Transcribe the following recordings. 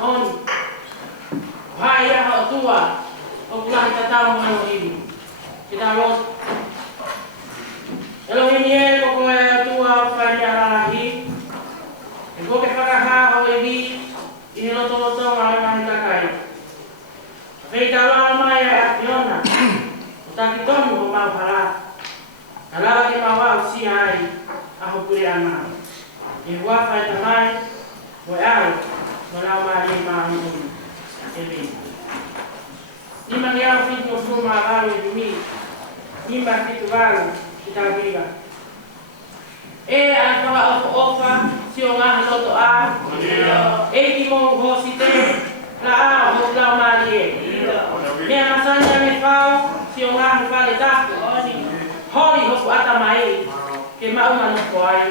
on. Hai ya tua. O pulang tatau mo ini. Kita rot. Elohim ye ko tua panyarahi. Ko ke faraha o ebi iloto ngalaman kakai. Feita lama ya Fiona. Utakiton mo mapara. Ala ki mawa si ai aho puri ana. Ihwa fa tamai wa ai wala ma ni ma ni. Ebi. Ima ya fit mo suma ala ni. Ima fitual kita biga. Alfa ofa si o nga loto a. Ki mo ho si te la a mo la ma ni. Me masanya me pau si o nga fa le ta. Hori ho ata mai ke mau manu koi.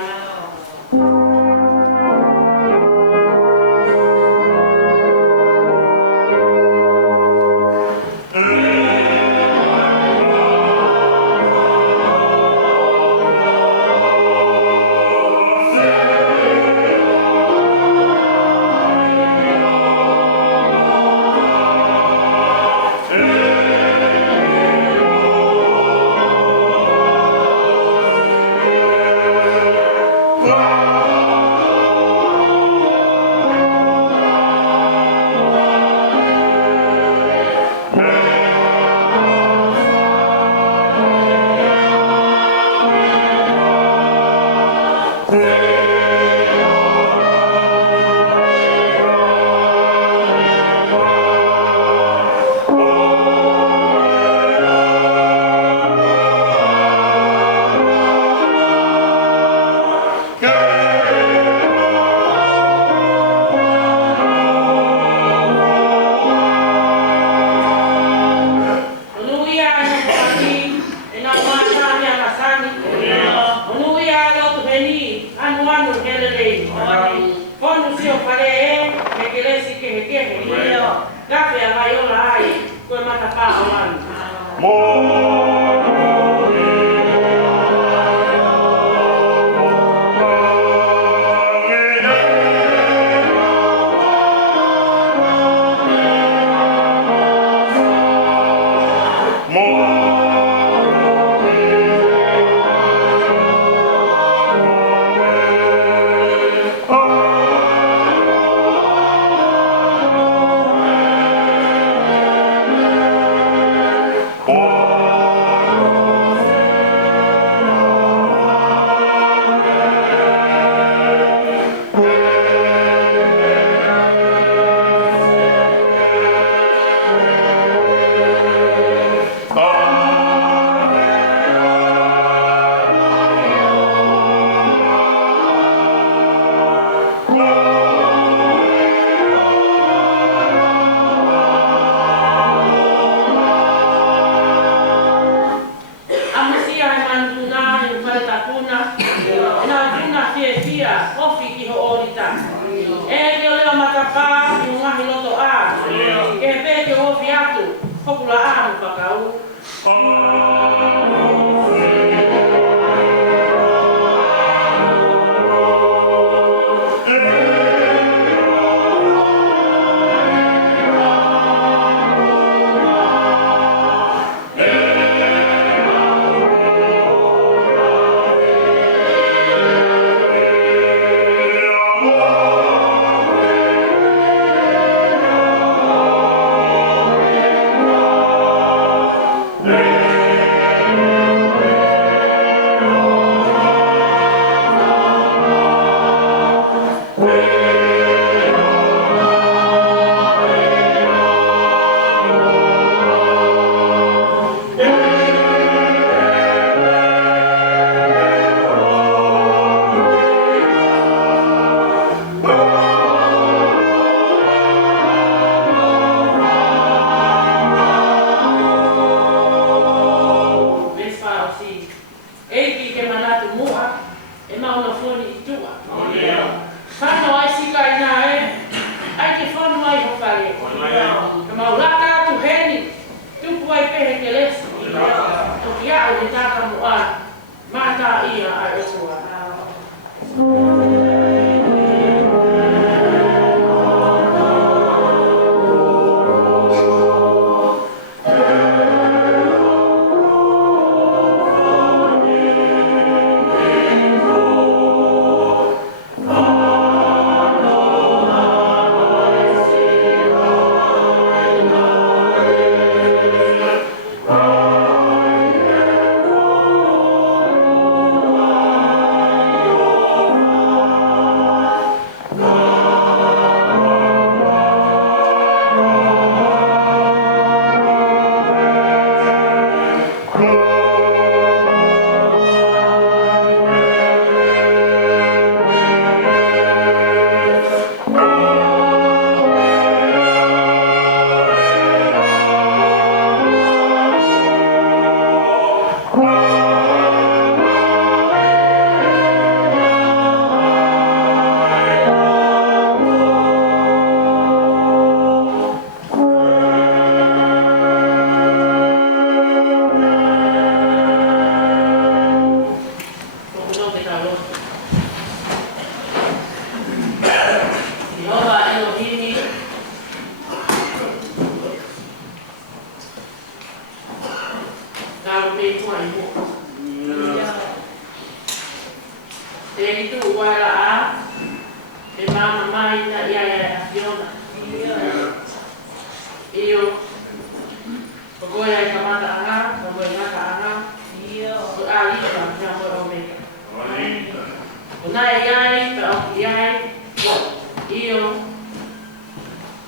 Mata ia ai osua.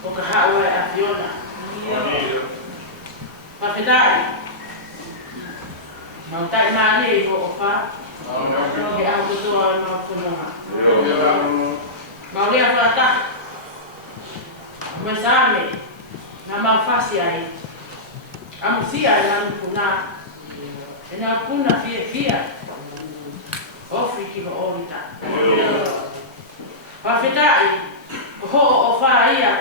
o ka haua e a Fiona. Whawhetai. Mau tai mani i ho o wha. Ke au kutua e mau whanonga. Mau lea whata. Mai sāme. Nā mau whasi ai. Amu sia e lanu puna. E nā puna fia. Ofi ki ho orita. Whawhetai. Ho o wha ia.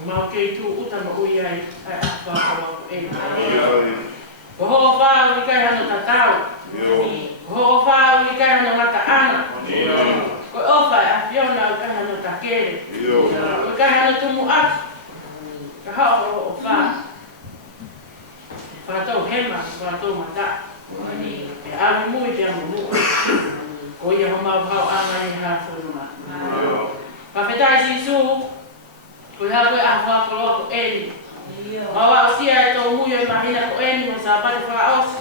Mau kei tū uta ma ui ai ai a whakaro e. Ko ho whāu i kai hano tatau. Ko ho whāu i kai hano ngata ana. Ko ofa e a Fiona i kai hano takere. Ko kai hano tumu atu. Ka hao o whā. Whātou hema, whātou mata. E amu mui te amu mui. Ko ia ho mau hao ana i hā whanunga. Whawhetai si su. Ko hea koe a whakaro ko eni. Mawa o sia e tau mui e mahina ko eni mo sa pate whakaosi.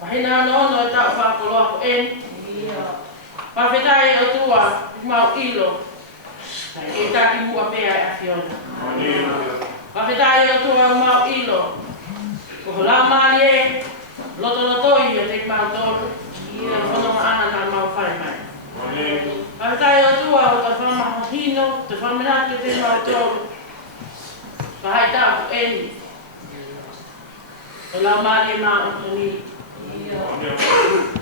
Mahina ano ono e tau whakaro ko eni. Whawhetai o tua i mau ilo. E taki mua pea e a Fiona. Whawhetai o tua i mau ilo. Ko ho lau mali e loto i e te mau tolu. Whanonga ana nā mau whare mai. Whawhetai o tua o ta whamahino, te whamenake te mau tolu. Whahai tā ko eni. O lau mari e maa Antoni.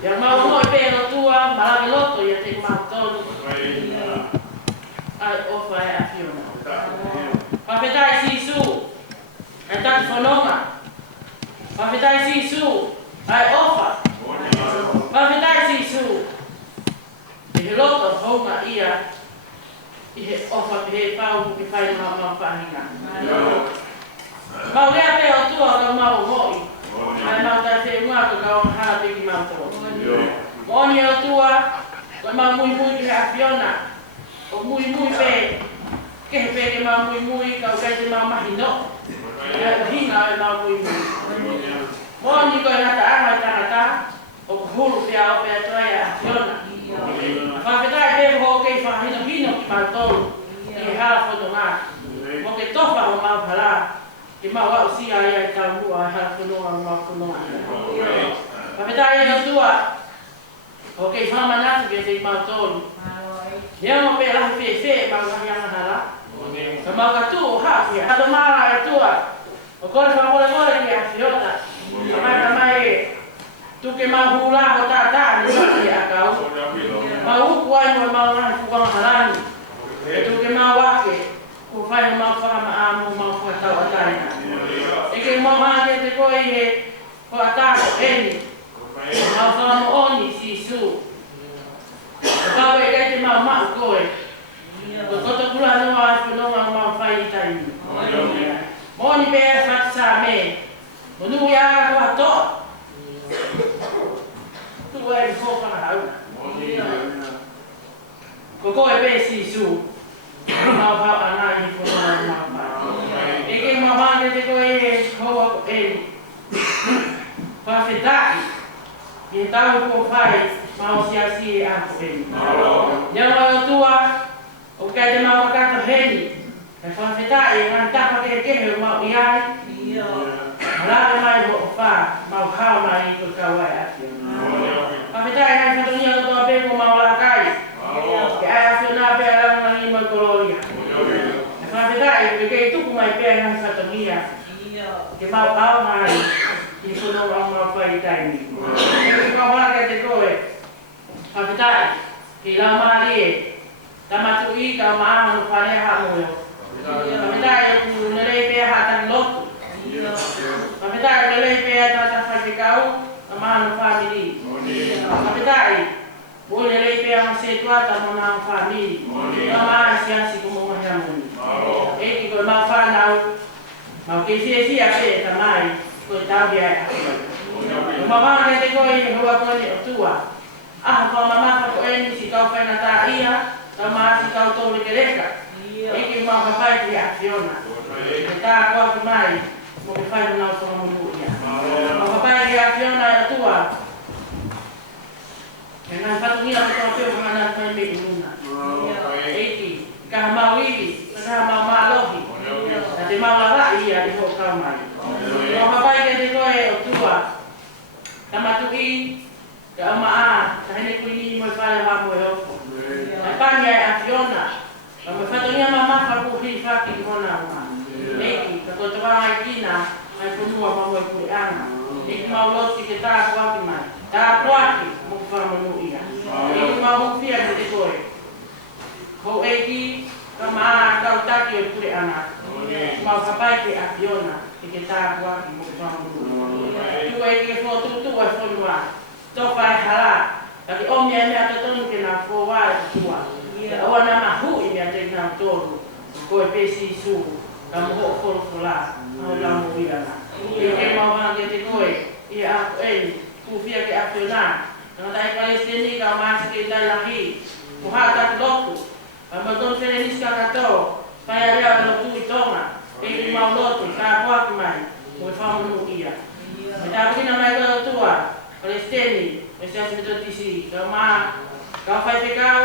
Ia mau mo e pēno tua, marake loto i a te mau tolu. Ai ofa e a Fiona. Whawhetai si su. E tati whanonga. Whawhetai si su. Ai ofa. Whawhetai si su. I he loto honga ia. I he ofa pe he pau ki whai mau whahinga. Mau rea pe o tua ka mau hoi. Ai mau tai te unga ka kau haa te ki mau tō. Moni o tua, ko mau mui ki he a Fiona. O mui pe. Ke he pe ke mau mui ka ukai te mau mahino. Ia hinga e mau mui. Moni ko e hata aha i tangata. O kuhuru pe au pe atoa e a Fiona. Whawhetai pe ho kei whahino ki mau tōru. I hala whanonga. Mo ke tofa o mau pala. Ke mau au sia ia i tau mua i hala whanonga o mau whanonga. Whawhetai e o tua. O kei whamanatu ke te mau tōru. Ia mo pe lahi whewhe mau lahi ana hala. Ka mau ka tū o hawhi. Hato mara e tua. O kore whakore ki a Fiona. Ka mai e. Tuke mau hula o tātā ni waki a kau. Mau uku ai mo mau nani fukanga harani. E tuke mau wake. Ko whai mau whakama āmu mau whakatau ataina. Eke mau hane te koe he ko atako eni. Mau whakamo oni si su. Kau e kai te mau mau koe. Ko koto kula noa ai whanonga mau whai i taini. Moni pēr whatsa me. Monu i ara ko atoa. Tu e i whokanga hauna. Ko koe pē si su. Mau hau ana i whokanga mau pai. Eke mau hane te koe e hoa ko eni. Whawhetai. I tau ko whai mau siasi e ako eni. Iawa o tua. O kai te mau wakata heni. E whawhetai e ngani tapa kehe o mau iai. Malare mai ho wha, mau hao mai i ko kawai ati. Whawhetai ngai whatongia o toa pēko mau alakai. Ke ai a Fiona pe alang nani mai koloria. E whawhetai ke kei tuku mai pēr ngai whatongia. Ke mau au mai i whono au mau whai taimi. E kau hana te koe. Whawhetai, ke lau maari e. Tamatu i kau maahanu whaneha moyo. Whawhetai e ku nerei pēr hatan lotu. Whawhetai o lelei pēr tata whakekau, a mahanu whamiri. Whawhetai, o lelei pēr ma se tuata mo nā whamiri. Nā maa siasi ko mo mahea moni. Eki koe mau whanau, mau kei sia pēr ta mai, koe tauhia e haki. O mawanga te koe i hoa kone o tua. Aha kua mamaka ko eni si kau whaina tā ia, ta maa si kau tōre ke reka. Eki mau kawhai ki a Fiona. E tā kua ki mai, mo ke whai nau whangamunu ia. Mau kawhai ki a Fiona e tua. E ngai whatungia ko tō pēo hana whai me i luna. mai. Mau hapai ke te koe o tua. Tamatui, te au maa, ta hene kuini mo whare hapo e opo. Ai pani ai a Fiona. Ma me whatonia mamaka ku hiri whaki mona uma. Eiki, ka koe tawa ai kina, ai punua mamoe kuri ana. Eiki mauloti ke tā kuaki mai. Tā kuaki, mo ku whamanu ia. Eiki maumupia me te koe. Ko eiki, ka maa kau taki o kuri ana. Mau hapai ke a Fiona, ke tā kuaki mo ku whamanu ia. Tu eiki e whotutu e whonua. Topa e hara. Taki omia e mea te tonu ke nā whōwā e tua. Awa nā mahu i mea te nā tōru. Ko e pesi su. Ka moho o whorofula. Nau lau mo iana. E ke mawanga ke te koe. I a ako ei. Kufia ke a Fiona. Nā tai Palestini ka o māsi ke tai lahi. Muha taki lotu. Ka maton whene niska kato. Pai a rea ka lotu i tonga. E ki mau lotu. Ka apuaki mai. Mo e whamunu ia. Me tā pukina mai ka lotua. Palestini. Me se asi meto tisi. Ka maa. Ka whai whekau.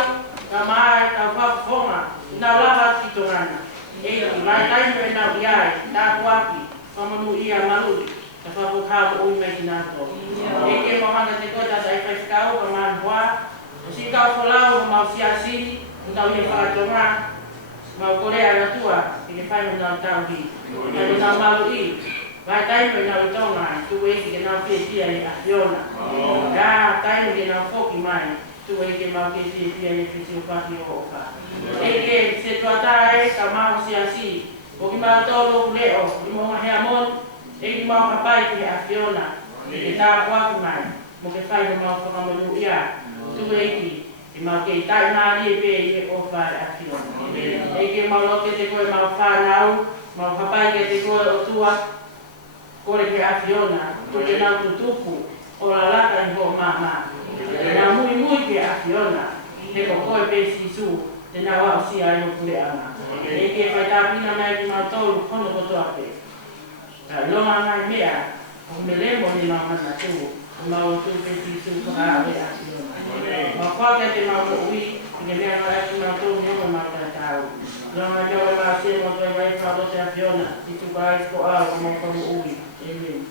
Ka maa. Ka whafonga. Nā lava ki tongana. Eiki. Lai taimo e nau iai. Tā kuaki. Whamunu ia malui. Ka whapukau ui mai ki nāto. Eiki e mohanga te koe tata e whai whekau. Ka maa nhua. Si kau wholau mau siasi. Nau ia whakatonga. Mau korea na tua. Ke whai mo nau tau hi. Ka nau malui. Vai taimo e nau tonga. Tu eiki ke nau pia i a Fiona. Ka taimo ke nau whoki mai. Tu eiki mau ke pia i whiti o paki o oka. Eiki se tuatae ka mau siasi. O ki mau tōlo leo. I mo hea mon. Eiki mau hapai ke a Fiona. Ke tā kuaki mai. Mo ke whai mo mau whakamanu ia. Tu eiki. I mau ke tai maari e pe i e ofa e a Fiona. Eiki mau loke te koe mau whanau. Mau hapai ke te koe o tua. Kore ke a Fiona. Tu ke nau tutupu. O la laka i ho mama. E nā mui mui ke a Fiona. Te ko koe pe sisu. Te nā wao si ai o kure ana. E ke whai tāpina mai ki mau tōru kono kotoa pe. Ka longa ngai mea. O me lemo ni mau mana tu. O mau tu pe sisu whakaawe a Fiona. Mau whake te mau ko ui. I ke mea ngai ki mau tōru nyonga mau tana tau. Longa nyonga mau se mo toi mai whakote a Fiona. I tu kai ko au o mau kono ui. Amen.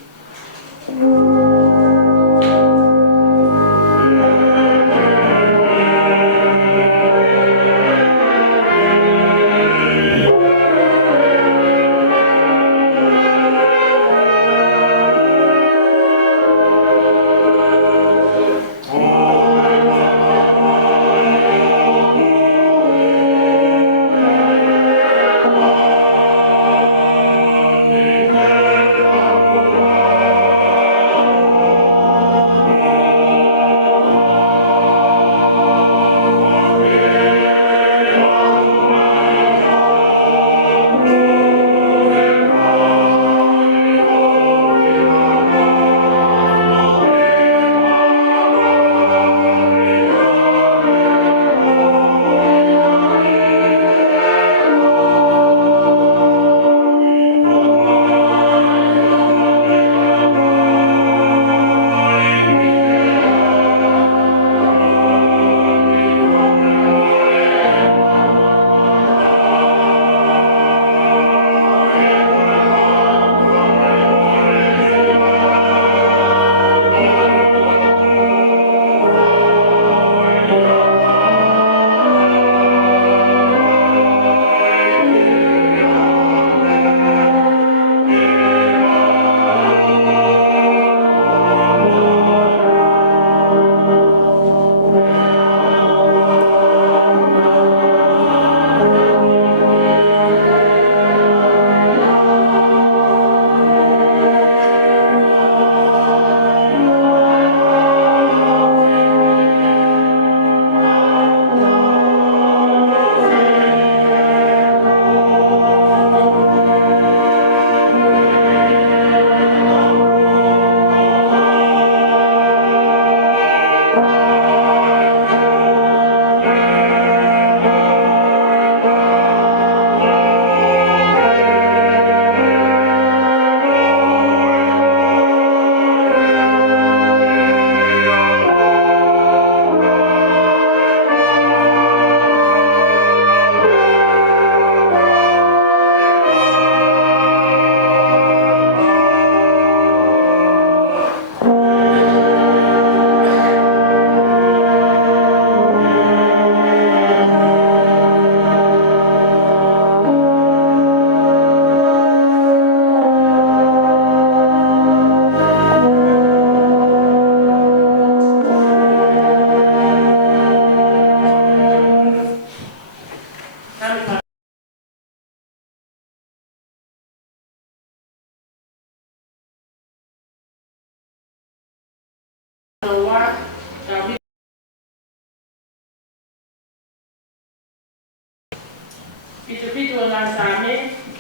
Pitu o nā sāme,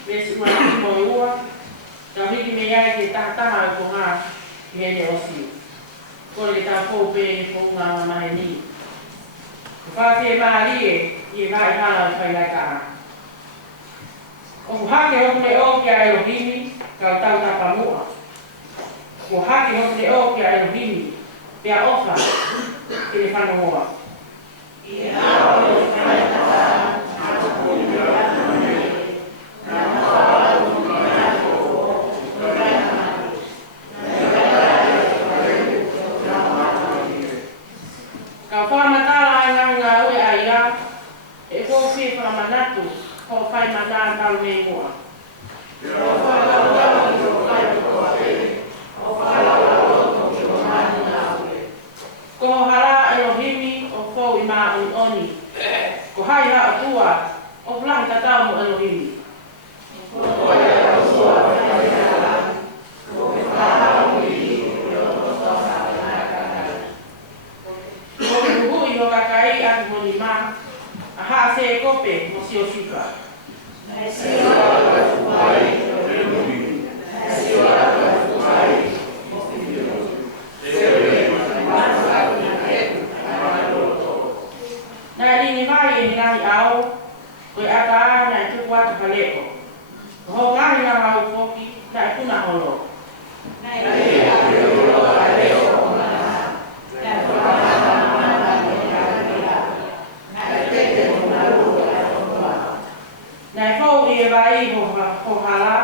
me si ua ki mo i ua, ka hiki me iai ke tahataha o ko ngā ki hene o siu. Kore ke tā pōpe e po ngā mahe ni. Ko whātia maari e, i e vai hana i whai lai ka a. O ku hake hoku ne o ki a Elohimi, ka o tau tapa mua. Ko hake hoku ne o ki a Elohimi, pia ofa, ke le whana hoa. I hao e whai tata, hata kuni o atane, na hoa o kuni ako, o raihamani, na raihamani o raihamani o raihamani. Ka whamatala ai ngā ue a ia, e kōwhi whamanatu, ko whai mana tau me mua. Ko whalaulawa ki o whai o e, o whalaulawa ki o mani ngā ue. Ko hara Elohimi o fōu i mā oni. Ko hai ha atua, o wlangi tatau mo Elohimi. Ko koe o sua whai hara, ko whahau i o totoha o nākana. Ko kuhui o kakai atu moni mā, a haa se e kope mo si o shuka. Nai si o atua fuhai o Elohimi. Nai si o atua fuhai o Elohimi. Se manu atu na eku na roto. Nai ringi mai e ngahi au, koe ata ana e tuku atu paleko. Ho ngahi nga mau koki, na e kuna holo. Nai e atu holo a leo o mana. Nai whakahana mana e ngākira. Nai tete o naru a rotoa. Nai fau i e vai ho hala,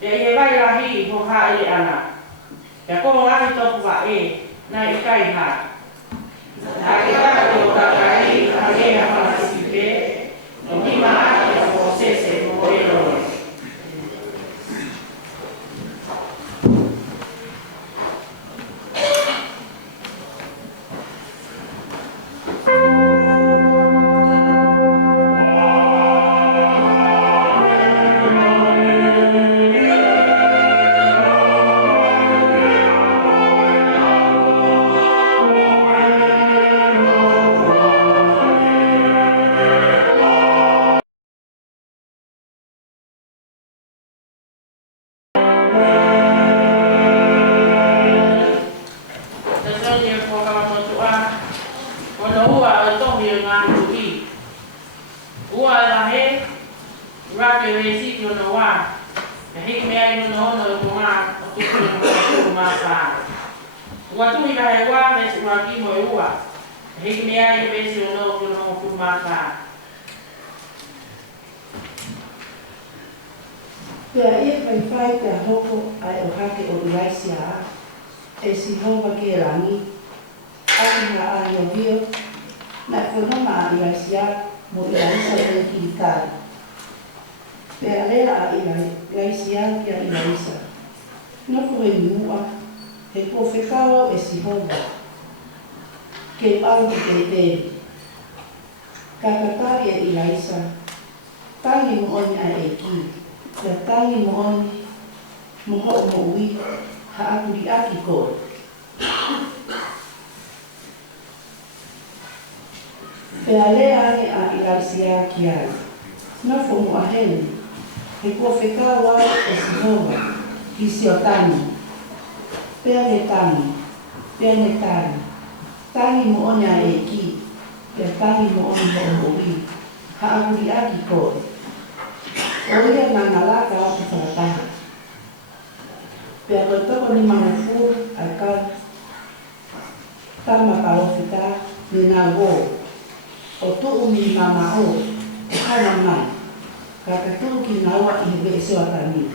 e i e vai rahi ho ha i ana. Pea komo ngahi topu wa e, nai i kai ha. Nā ke kako o kakai, a rea mana sipe, o ki maa i a o sese mo e roe. Pea ia whai pea hoko ai o hake o Iraisia, e si hova ke rangi, aki ha a io hio, na whanoma a Iraisia mo Iraisia e kirikari. Pea lea a Iraisia ki a Iraisia. Noko e mua, he ko whekao e si hova, ke alu ke teri. Kakatari e Iraisia, tangi mo oni a e ki. Pea tangi mo oni, mo ho mo ui, ha akuri aki koe. Pea lea ane a Iraisia ki ai. Nafo mo aheni, he kua whekawa e si hova, ki si o tangi. Pea ne tangi, tangi mo oni a e ki, pea tangi mo oni ho mo ui, ha akuri aki koe. Oia na ngalaka atu whakataha. Pea koe toko ni manafu ai ka tama kalofita ni ngā wō. O tuu mi mama o, e hana mai. Ka tuu ki ngā ua i hewe e soatani.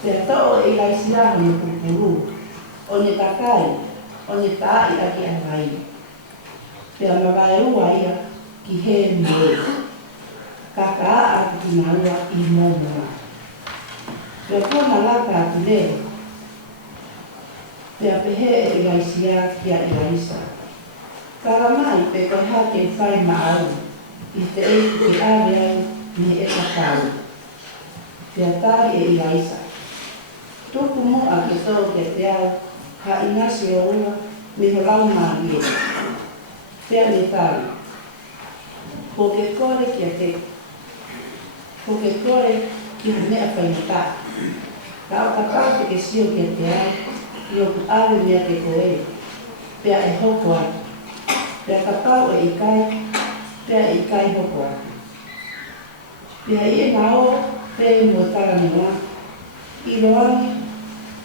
Pea to'o e Iraisia ni pupuru. O ne takai, o ne taai aki angai. Pea mawai ua ia ki he moe. Kaka aku ki ngā ua i mōmua. Pea kua malaka atu leo. Pea pehe e Iraisia ki a Iraisa. Karamai pe koe hake whai maau. I te eiku ki āreau me e kakau. Pea tāri e Iraisa. Tuku mua ke tō ke te au. Ha inasi o ua me ho lau mārie. Pea me tāri. Ko ke kore ki a te ko ke koe ki ha mea whainata. Ka o ka pāte ke sio ki a te ai, i o ku awe mea ke koe, pea e hoko atu. Pea ka pau e ikai, pea e ikai hoko atu. Pea i e nao, pea e mua tara mua, i roani,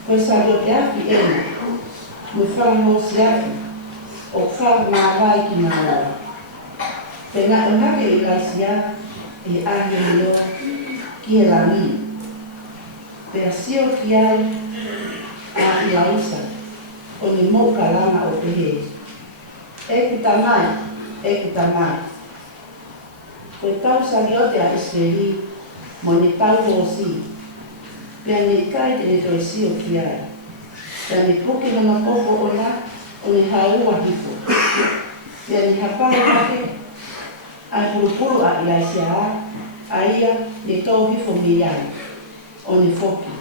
koe sa ro te api ena, mui whango si api, o whang mā vai ki mā ora. Pe ngā o hake i kaisia, e ahi e leo, ki e langi. Pea sio ki ai, a i lausa, o ni mō ka lama o pehe. E kuta mai. Koe tau sariote a Israeli, mo ni tau hosi. Pea ni kai te ne toi sio ki ai. Pea ni puke na makoko ona, o ni haua hifo. Pea ni hapai hake, ai purupuru a ilaisia a ia ni tō hifo mi ai, o ni foki.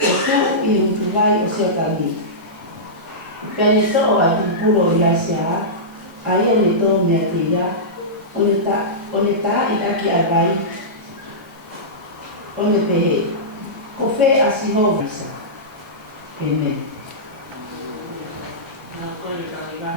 O tū i hutu vai o seo tali. Pea ni tō a purupuru o ilaisia a ia ni tō mea te ia, o ni tā i aki a vai, o ni pehe. Ko whē a siho visa. Amen. Nā koe i tānga.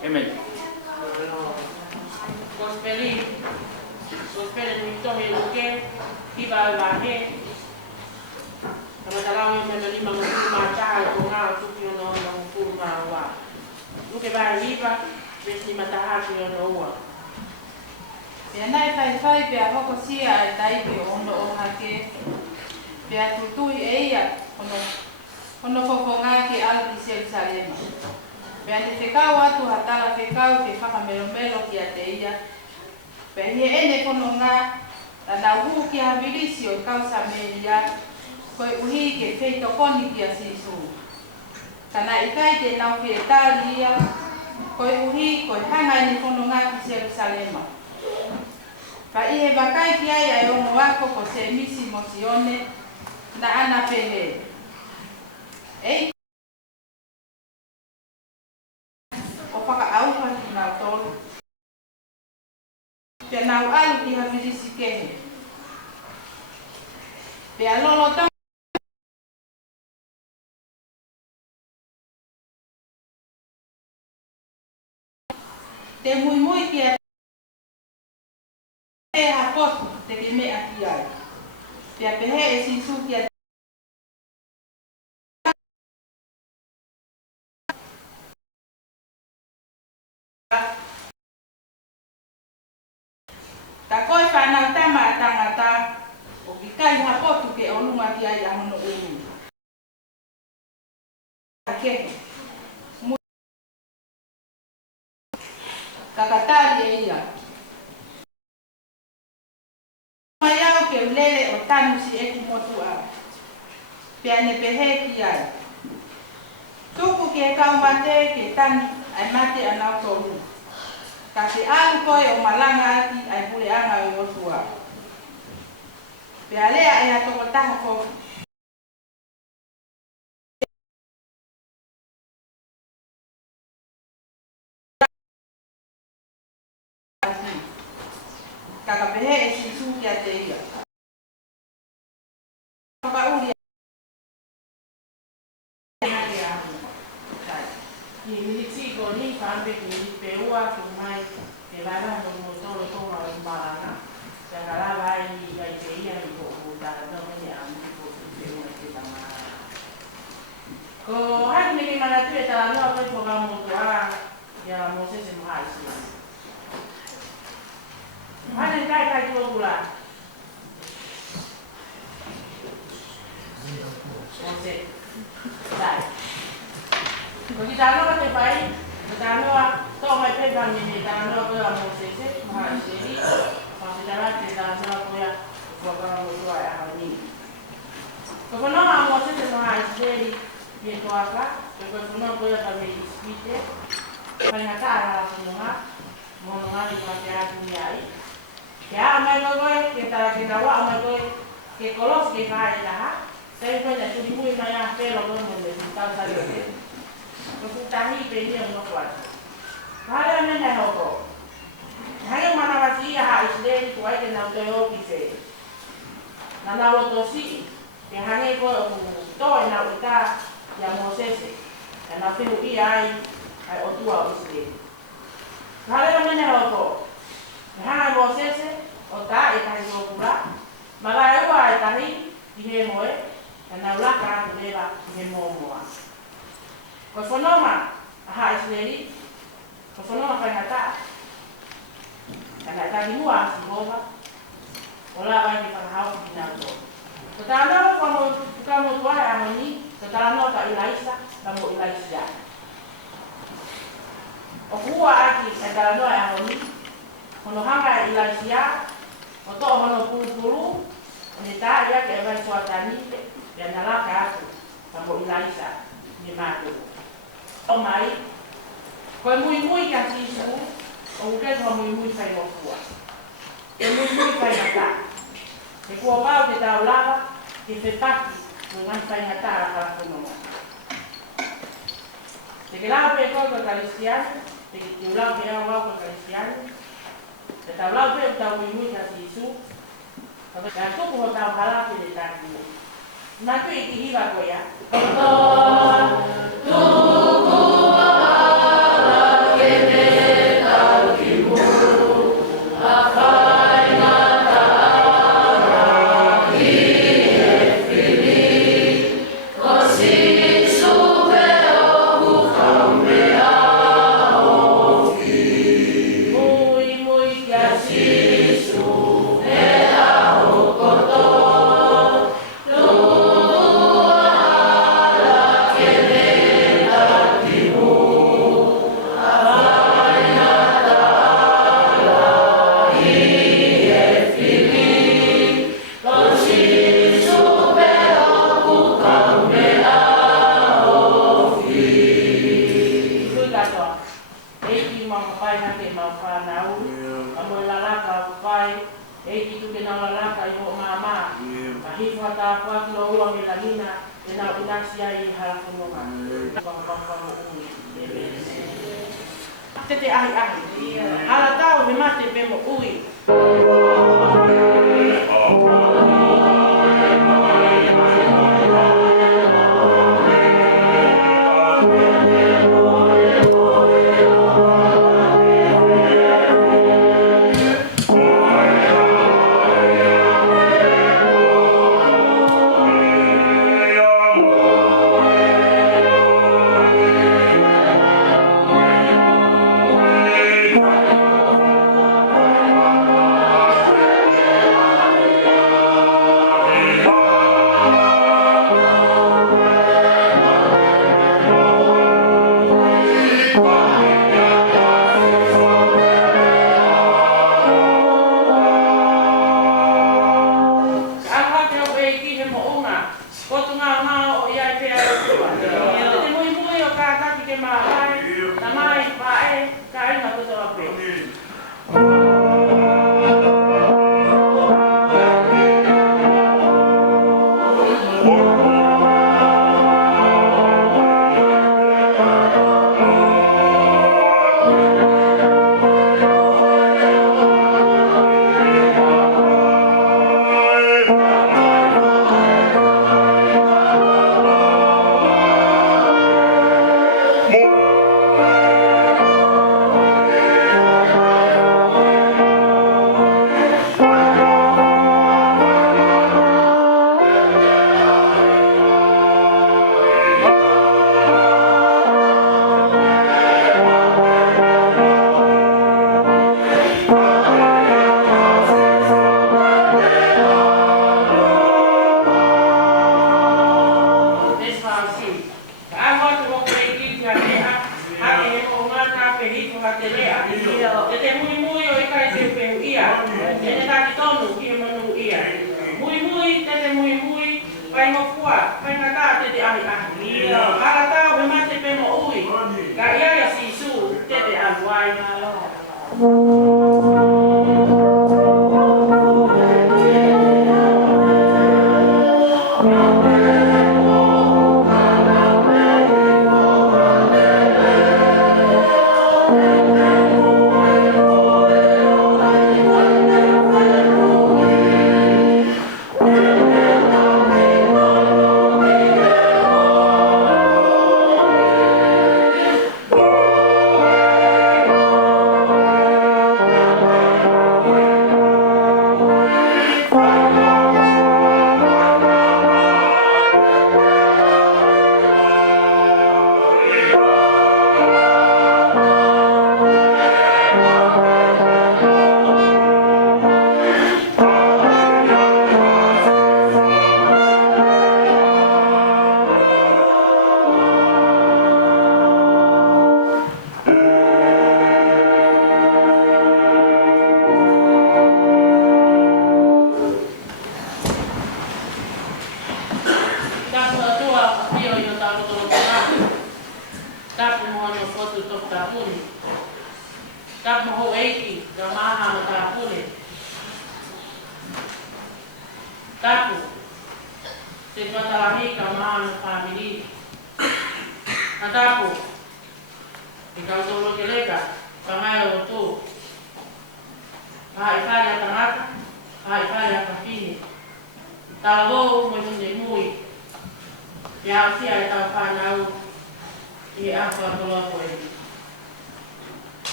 Amen. Gospeli ni tohe luke tiba lahe. Kama talawi memeli mangkuma cha ko nga tuki no mangkuma wa. Luke ba liba besi matahaki no wa. Pea nai whai pea hoko sia e taipe ono o hake. Pea tutui e ia ono koko ngā ke alu ki Jerusalema. Pea te whekau atu hatala whekau ke whakamelomelo ki a te ia. Pea hie ene kono ngā na uhu ki a virisi o kau Sameria. Koe uhi ke wheito koni ki a Sisu. Kana ikai te nau ke tali ia. Koe uhi koe hanga ene kono ngā ki Jerusalema. Pa ihe bakai ki ai ai ono wako ko se misi mosione na ana pele. Ei o whaka auha ki nau tolu. Pea nau alu ki hawirisi kehe. Pea lolo tau te mui ki a te hapotu te ke mea ki ai. Pea pehe e Sisu ki a ta koe whanau tama a tangata o ki kai hapotu ke olunga ki ai a hono uru. Ke kakatari e ia. Mai au ke ulele o tanu si e ki motu a. Pea ne pehe ki ai. Tuku ke kaumate ke tani ai mate anau tolu. Ka te alu koe o malanga aki ai pule anga o otua. Pea lea e atoko taha kofi. Kaka pehe e Sisu ki a te ia. Kaka uri Ni militsi ko ni pambe ki ni peua ki mai ke lara no motoro to ma barana. Ya kala vai ni ga te ia ni ko da no me ya ni ko peua ki tama. Ko hai ni mana tu eta no ko ko ga mo to ya Moses se mai si. Mana kai tu pula. Moses. Dai. Ko kita no te pai, kita no to mai pe bang ni kita no ko a Moses se mai si. Pa kita la kita no ko ya ko ga mo to ya ni. Ko no a Moses se mai si ni to aka, ko no ko ya ta me ispite. Pa na ta ala no ma ni pa ya ni ai. Ya mai ko kita wa mai ko ke kolos ke kai dah. Saya pun dah curi mui maya pelo ko mo le ta sa le. Ko tahi pe ni no kuat. Kala men na hoko. Hai mana wasi ha isle tu ai na to yo ki se. Na na lo to si. Ke hange ko to na uta ya Moses. Na pe ui ai o tua isle. Kala men na hoko. Ha Moses o ta e kai no kula. Mala eu ai tahi di he moe. Na ula ka leva he moa. Ko fonoma ha isleri. Ko fonoma ka ngata. Kana ta di mua si bova. Ola vai ni pa hau ki na to. Ko ta no ko mo ka mo tua a ni, ko ta no ka ilaisa, ka mo ilaisa. O hua aki ka no a ni. Kono hanga ilaisia, o to hono pulu. Ni ta ia ke vai suatani. Dan nalaka aku, kamu ilaisa ni matu. O mai, ko mui ka Sisu, o ke ko mui sai mo tua. E mui kai ngata. E ko pau te tau lava, ke te paki, no ngan sai ngata la ka kono. Te ke la pe ko cristiano, te ke la pe ko cristiano. Te tau la pe tau mui ka Sisu. Ka tu ko tau hala pe de taki. Naku ikihiwa ko ya. Tuku ala kene mau pai hake mau whanau. Amo lalaka pai. Eiki tuke na lalaka i ho mama. Ka hifu hata whaki lo ua me lalina. E na unasi ai halakunonga. Pangapangpango ui. Tete ahi ahi. Hala tau me mate pe mo ui.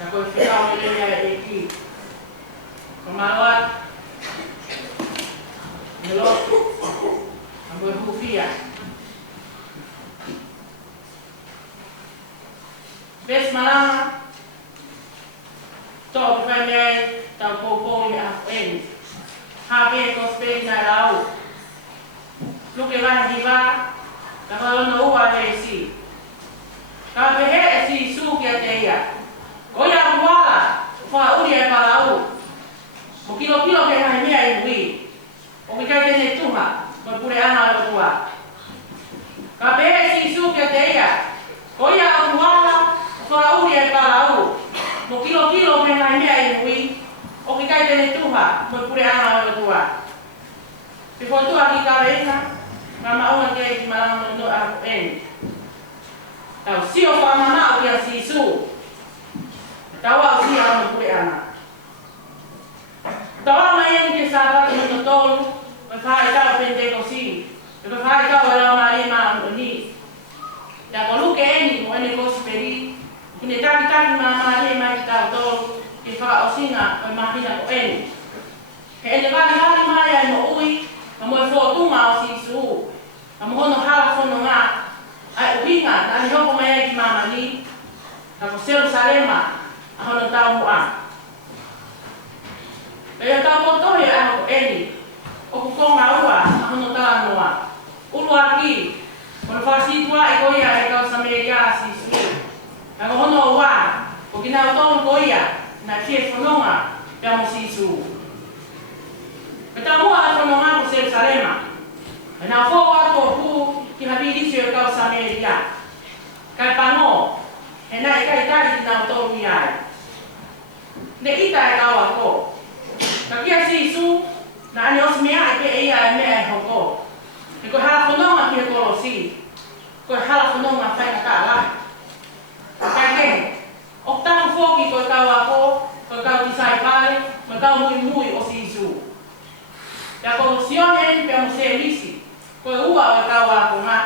Na koe whikao me lea e ki. Ko maloat. Me lotu. Na koe hufia. Bes malanga. Tō ki whai mea tau kōpō i a wheni. Hāpea ko spēki nai rau. Luke wahi hi wā. Ka whaono ua he si. Ka pehe e si sū kia te ia. Ko ia kuala. Wha uri e parau. Mo kilo ke hai mea i hui. O ki kai tene tuha. Mo pure ana o tua. Ka pehe e si sū kia te ia. Ko ia kuala. Wha uri e parau. Mo kilo ke hai mea i hui. O ki kai tene tuha. Mo pure ana o tua. Pifo tua ki ka reina. Nga maunga kei ki malanga no a eni. Tau sio kwa mama o kia sisu. Tau au si ama pure ana. Tau ama ieni ke sāpatu mino tolu. Me whae tau Pentekosi. Me whae tau e lau mari maa o ni. Tea ko luke eni mo ene kosi peri. Kine taki maa mari mai ki tau tolu. Ke wha o singa o mahina ko eni. He ene wali mai ai mo ui. Ma mo e whotunga o sisu. Ma mo hono hala whono ngā. Ai uhinga, nani hoko mai ai ki mama ni. Na ko Jerusalema, a hono tau mua. Pea tau potohi a hoko eni. O kukonga ua, a hono tala mua. Ulu aki, kono whasitua e koia e kau Sameria sisu. Na ko hono ua, ko kina utonu koia, na kie whanonga, pea mo sisu. Pea mua a whanonga ko Jerusalema. E nā whō ato hu ki habirisi o kau Sameria. Kai pango, he nai kai tari ki nau tōru i ai. Ne ita e kau ako. Ka kia sisu, na ane osi mea e pe eia e mea e hoko. E koe hala whanonga ki he kolosi. Koe hala whanonga whaika ka ala. Kai kene, o taku whoki koe kau ako, koe kau tisai pare, koe kau mui o sisu. Pea ko sione pea mo se lisi. Koe ua o kau ako ngā.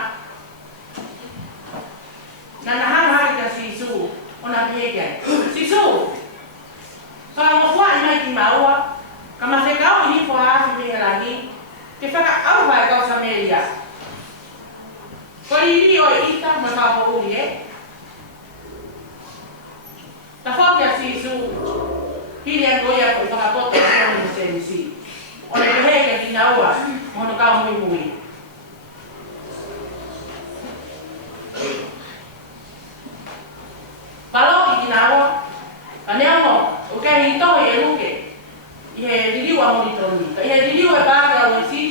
Nana hanga ka sisu, o nā piheke. Sisu! Whaka mofua i mai ki maua, ka mawhekau i hifo haafi mihe rangi, ke whaka auha e kau Sameria. Koe iri o ita, mo kau po uri e. Ta whakia sisu, hiri a koe a koe whakapoto o kone mo se misi. O ne piheke ki naua, mo no kau mui. Paloki ki nawa, ka neamo, o kia hi tohi e luke, i he diriwa moritoni. I he diriwa e bāke au e si,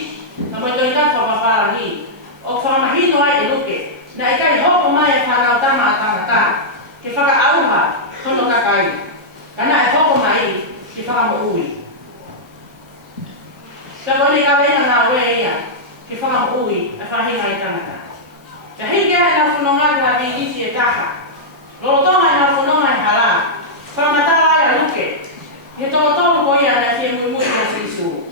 na mo i toi tato whapara ni. O whamahino ai e luke, na i kai hoko mai e whanau tama a tangata, ke whaka auha, tono kakai. Ka na e hoko mai, ke whaka mo ui. Ka kone ka wena ngā ue ia, ke whaka mo ui, e whahinga i tangata. Ka hiki ai na whanonga ka vi isi e taha. Lolotonga i na whanonga i hala. Whamatala ai a luke. He tōtonu ko ia na te mui ka sisu.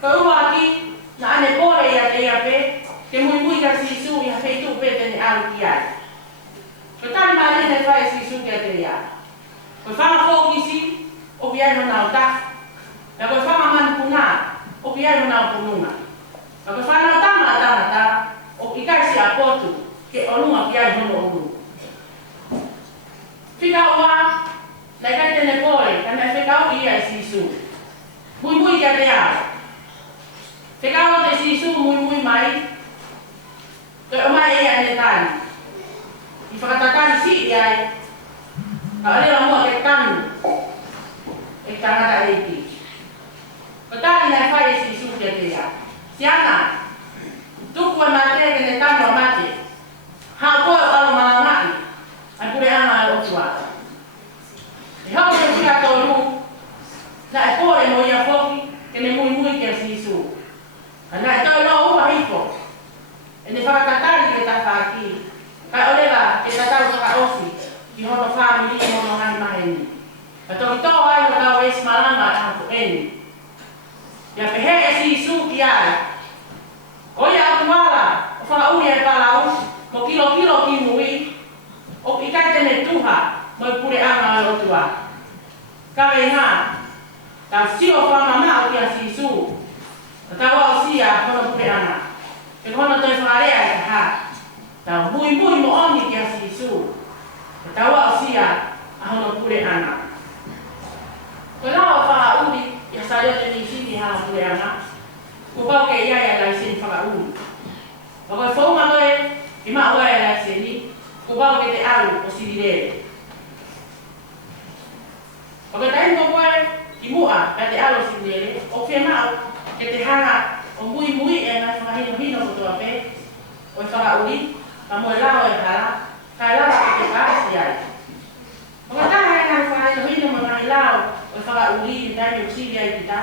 Ka ua ki, na ane pore ia te ia pe, te mui ka sisu i ha feitu pe tene alu ki ai. Ka tani mali ne whae sisu ki a te ia. Ko whanga fōkisi, o ki ai hona o tak. Na ko whanga mani puna, o ki ai hona o pununga. Na ko whanga tama a tangata, o ki kaisi a potu, ke olunga ki ai hono ulu. Whikau wā, lai kai tene pore, kana whikau i ai sisu. Mui kia te ai. Whikau o te sisu mui mai, toi o mai e ane tani. I whakatakari si i ai, ka alera mua ke tanu, e tangata eiti. Ka tani nai whai e sisu kia te ai. Siana, tuku e mate ke ne tani o mate, hao koe o alo malangai, ai pure ana e otua. E hau te whika tōru, na e kore mo ia whoki, ke ne mui kia sisu. Ka na e tau no ua hiko, e ne whakakatari ke ta whaki, kai olega ke ta tau whaka ofi, ki hono whamiri i hono hani maheni. Ka toki tō ai o tau esi malanga e hapu eni. Ia pehe e sisu ki ai. Oia aku wala, o whakauri e palau, mo kilo ki mui, o i kai tene tuha, mo i pure anga o rotua. Kawenga, tau sio whamamau ki a sisu. Tau au sia hono pule ana. E hono toi whakarea e ha. Tau hui mo oni ki a sisu. Tau au sia a hono pule ana. Ko lao whakauri, ia saio te nisini ha pule ana. Ko pau ke ia ia lai sini whakauri. Ko whaunga koe, i maa ua ia lai sini. Ko pau ke te aru o sirirere. O ke tahi mo koe ki mua ka te alo sirirere, o ke mau ke te hanga o mui e ngai whakahino ko toa pe, o e whakauri, ka moe lao e hala, ka e lara ke te kāsi ai. O ka taha e ngai whakahino mo ngai lao o e whakauri i taimi o siri ai kita,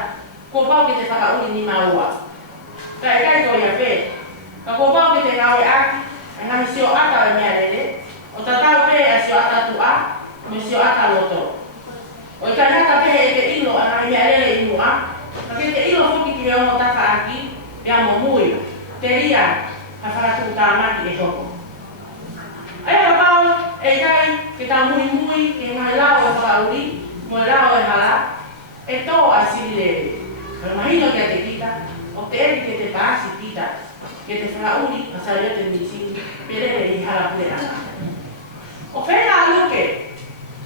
ko pau ke te whakauri ni maua. Ka e kai ko ia pe, ka ko pau ke te ngau e aki, e ngai sio ata o mea lele, o tatau pe e sio ata tua, me sio ata loto. O i kanata pehe e te ilo a ngai mea lele i mua, ka ke te ilo hoki ki reo mo taka aki, pia mo mui, te ria, a whakatu tāmaki e hoko. Ai a pau e kai ke tā mui, ke ngai lao e whakauri, mo e lao e hala, e tō a sirirere. Pero mahino kia te kita, o te eri ke te pāsi kita, ke te whakauri, a sario te nisini, perere i hala pule ana. O whena luke,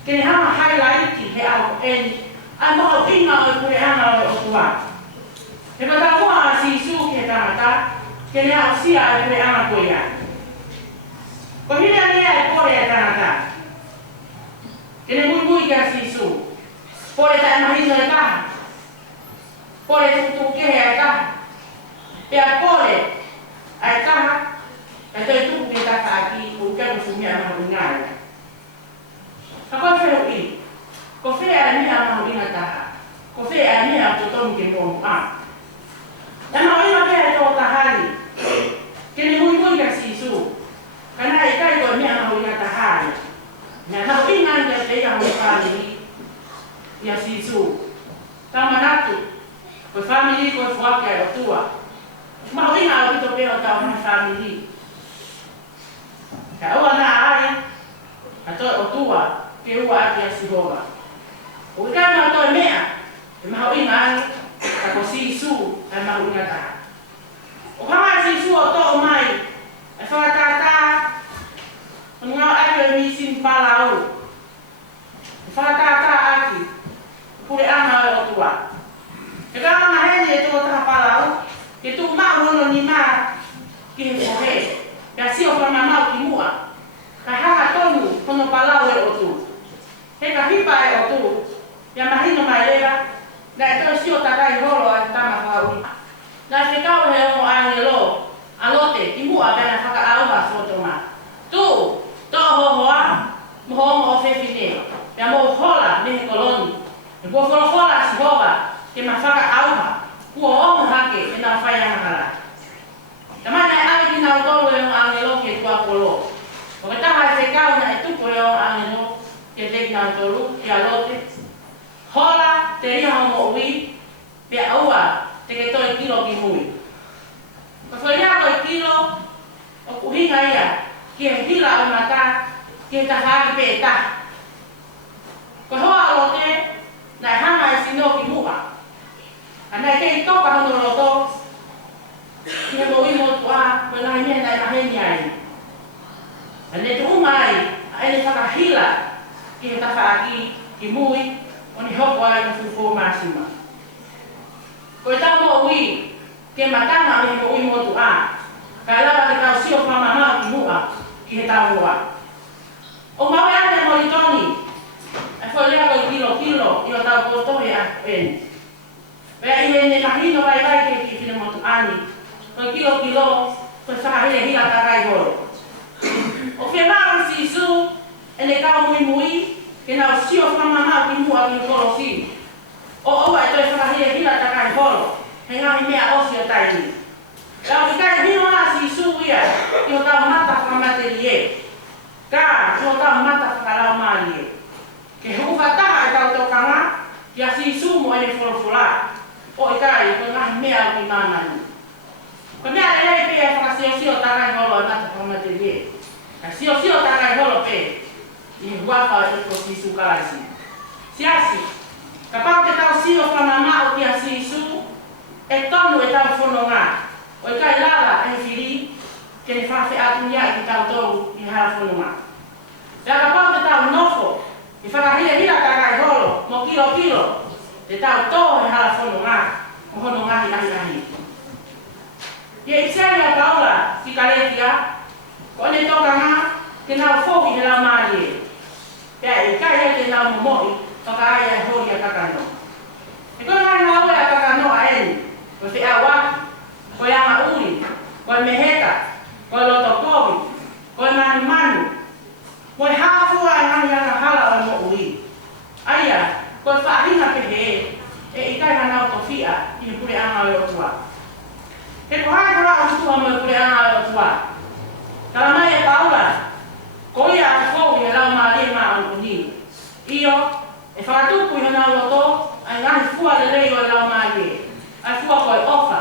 ke ne hama highlighti he au eni, ai moho inga o pure ana o tua. He kata mua a sisu ki he tangata, ke ne au sia e pure ana koe ia. Ko hine ania e pore e tangata. Ke ne mui ki a sisu. Pore ta e mahino e taha. Pore tutu kehe e taha. Pea pore e taha, e toi tuku ke taka aki, o ukeru sumia mahu ngāia. Ka koe whero i, ko whea e mea mahu inga taha, ko whea e mea o tonu ke mōmu a. E mahu inga whea e tō tahari, ke ne mui ka sisu, ka nai e kai koe mea mahu inga tahari. Nea mahu inga inga te ia mahu whāmiri, ia sisu. Tama natu, koe whāmiri koe whuake ai o tua. Mahu inga o pito peo tau hana whāmiri. Ka aua nā ai, a toi o tua, ke ua ati a Sihova. O ke kai maha toi mea, e maha inga ani, ka ko sisu ai maha inga taha. O kama sisu o tō mai, e whakatata, o ngau ati o misin palau. E whakatata aki, pure ama o tua. E kama maheni e tō taha palau, ke tū maa hono ni maa ki he pohe, ka sio whamamau ki mua. Ka hanga tonu hono palau e o tū. He ka hipa e o tū, pia mahino mai lera, na e toi sio takai holo a tama whauri. Na e kau he o angelo, alote, i mua pena whakaauma sotoma. Tū, tō hohoa, mohomo o whewhine, pia mo hola mehe koloni. E kua wholofola Sihova, ke ma whakaauma, kua omo hake e nā whaianga hara. Tamai nai ave ki nau tolu e o angelo ke tua polo. O ke taha e whekau na e tupo e o angelo, ke te ki nau tolu, ki alote. Hola, te ria homo ui, pia aua, te ke toi kilo ki mui. Ka whaia koi kilo, o kuhinga ia, ki he hila o mata, ki he tahaki pe e taha. Ko hoa alote, na e hanga e sino ki mua. Ana e kei toka hono roto, ki he mo imo tua, koe nahi mea nai aheni ai. Ane te umai, a ene whakahila, ki he tawhaaki, ki mui, o ni hoko ai no fufu māsima. Koe tau mo ui, ke matanga me he mo ui motu a, ka lawa te kau sio whamamau ki mua, ki he tau mua. O mawe ane mo i toni, e whoi lea koi kilo, i o tau kotohe a eni. Pea i hene mahino vai ke ki whina motu ani, koi kilo, koe whakahile hila takai horo. O whenau si isu, ene kau mui, ke nau sio whamamau ki mua ki horo si. O oa e toi whakahile hila takai horo, he ngahi mea osi o taini. Lau ki kai hino a si isu ia, ki o tau mata whamateri e. Ka, ki o tau mata whakalau maari e. Ke hukataha e tau tokanga, ki a si isu mo ene wholofola. O e kai, ko ngahi mea o ki mamani. Ko mea e rei pe e whakasio takai holo e mata whamateri e. Ka sio takai holo pe, i he huafa e ko sisu kalaisi. Siasi, e tonu e tau whanonga. O i kai lala e whiri, ke ne whawhi atu nia i tau tau i hala whanonga. Pea ka pau te tau nofo, i whakahia hira kakai holo, mo kilo, te tau tō e hala whanonga, mo hono ngahi ahi. Ia i tseri a kaula ki karetia, ko ane toka ngā, te nau whoki he lau maari e. Pea i kai e te nau momoi, toka ai e hori a kakano. E koe ngai ngā ue a kakano a eni, ko te awa, ko e ama uri, ko e meheta, ko e loto kovi, ko e manu, ko e hawhua e ngai anga hala o mo ui. Aia, ko e whahinga pehe e i kai hanau to fia i pure anga o tua. He ko hai kora o tua mo i pure anga o tua. Tala mai e kaula, ko ia a fōu i lau maari e maa o ni. Iyo, e whakatupu i hanau loto, ai ngahi fua le rei o lau maari e. Ai fua ko e ofa,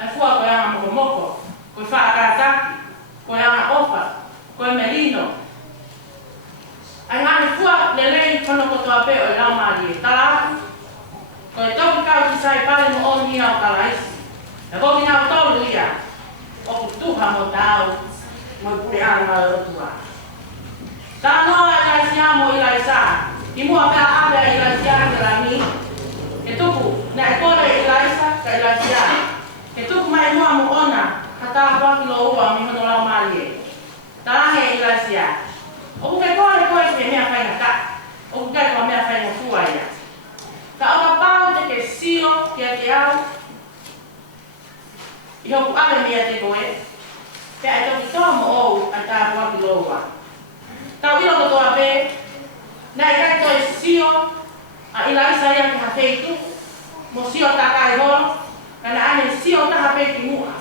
ai fua ko e anga moko, ko e whaakataki, ko e anga ofa, ko e merino. Ai ngahi fua le rei kono kotoa pe o lau maari e. Tala aku, ko e toki kau ki sai pare mo o ni au kalaisi. E koki nau tolu ia, o ku tuha mo tau, mo i pure anga o tua. Tā noa e lai si amo i lai sā, i mua pēa apea i lai si anga la mi, e tuku, na e kore i lai sa, ka i lai si anga. E tuku mai mua mo ona, ka tā waki lo ua mi hono lau maari e. Tā range i lai si anga. O ku ke kore koe ki e mea whainga ka, o ku ke koe mea whainga fua ia. Ka oka pāu te ke sio ki a te au, i hoku ale mea te koe, pēa e toki toa mo ou a tā waki lo ua. Tau ilo ko toa pe, na i kai toi sio, a ila isa ia ki hawheitu, mo sio ta kai holo, na ane sio ta hawheitu mua.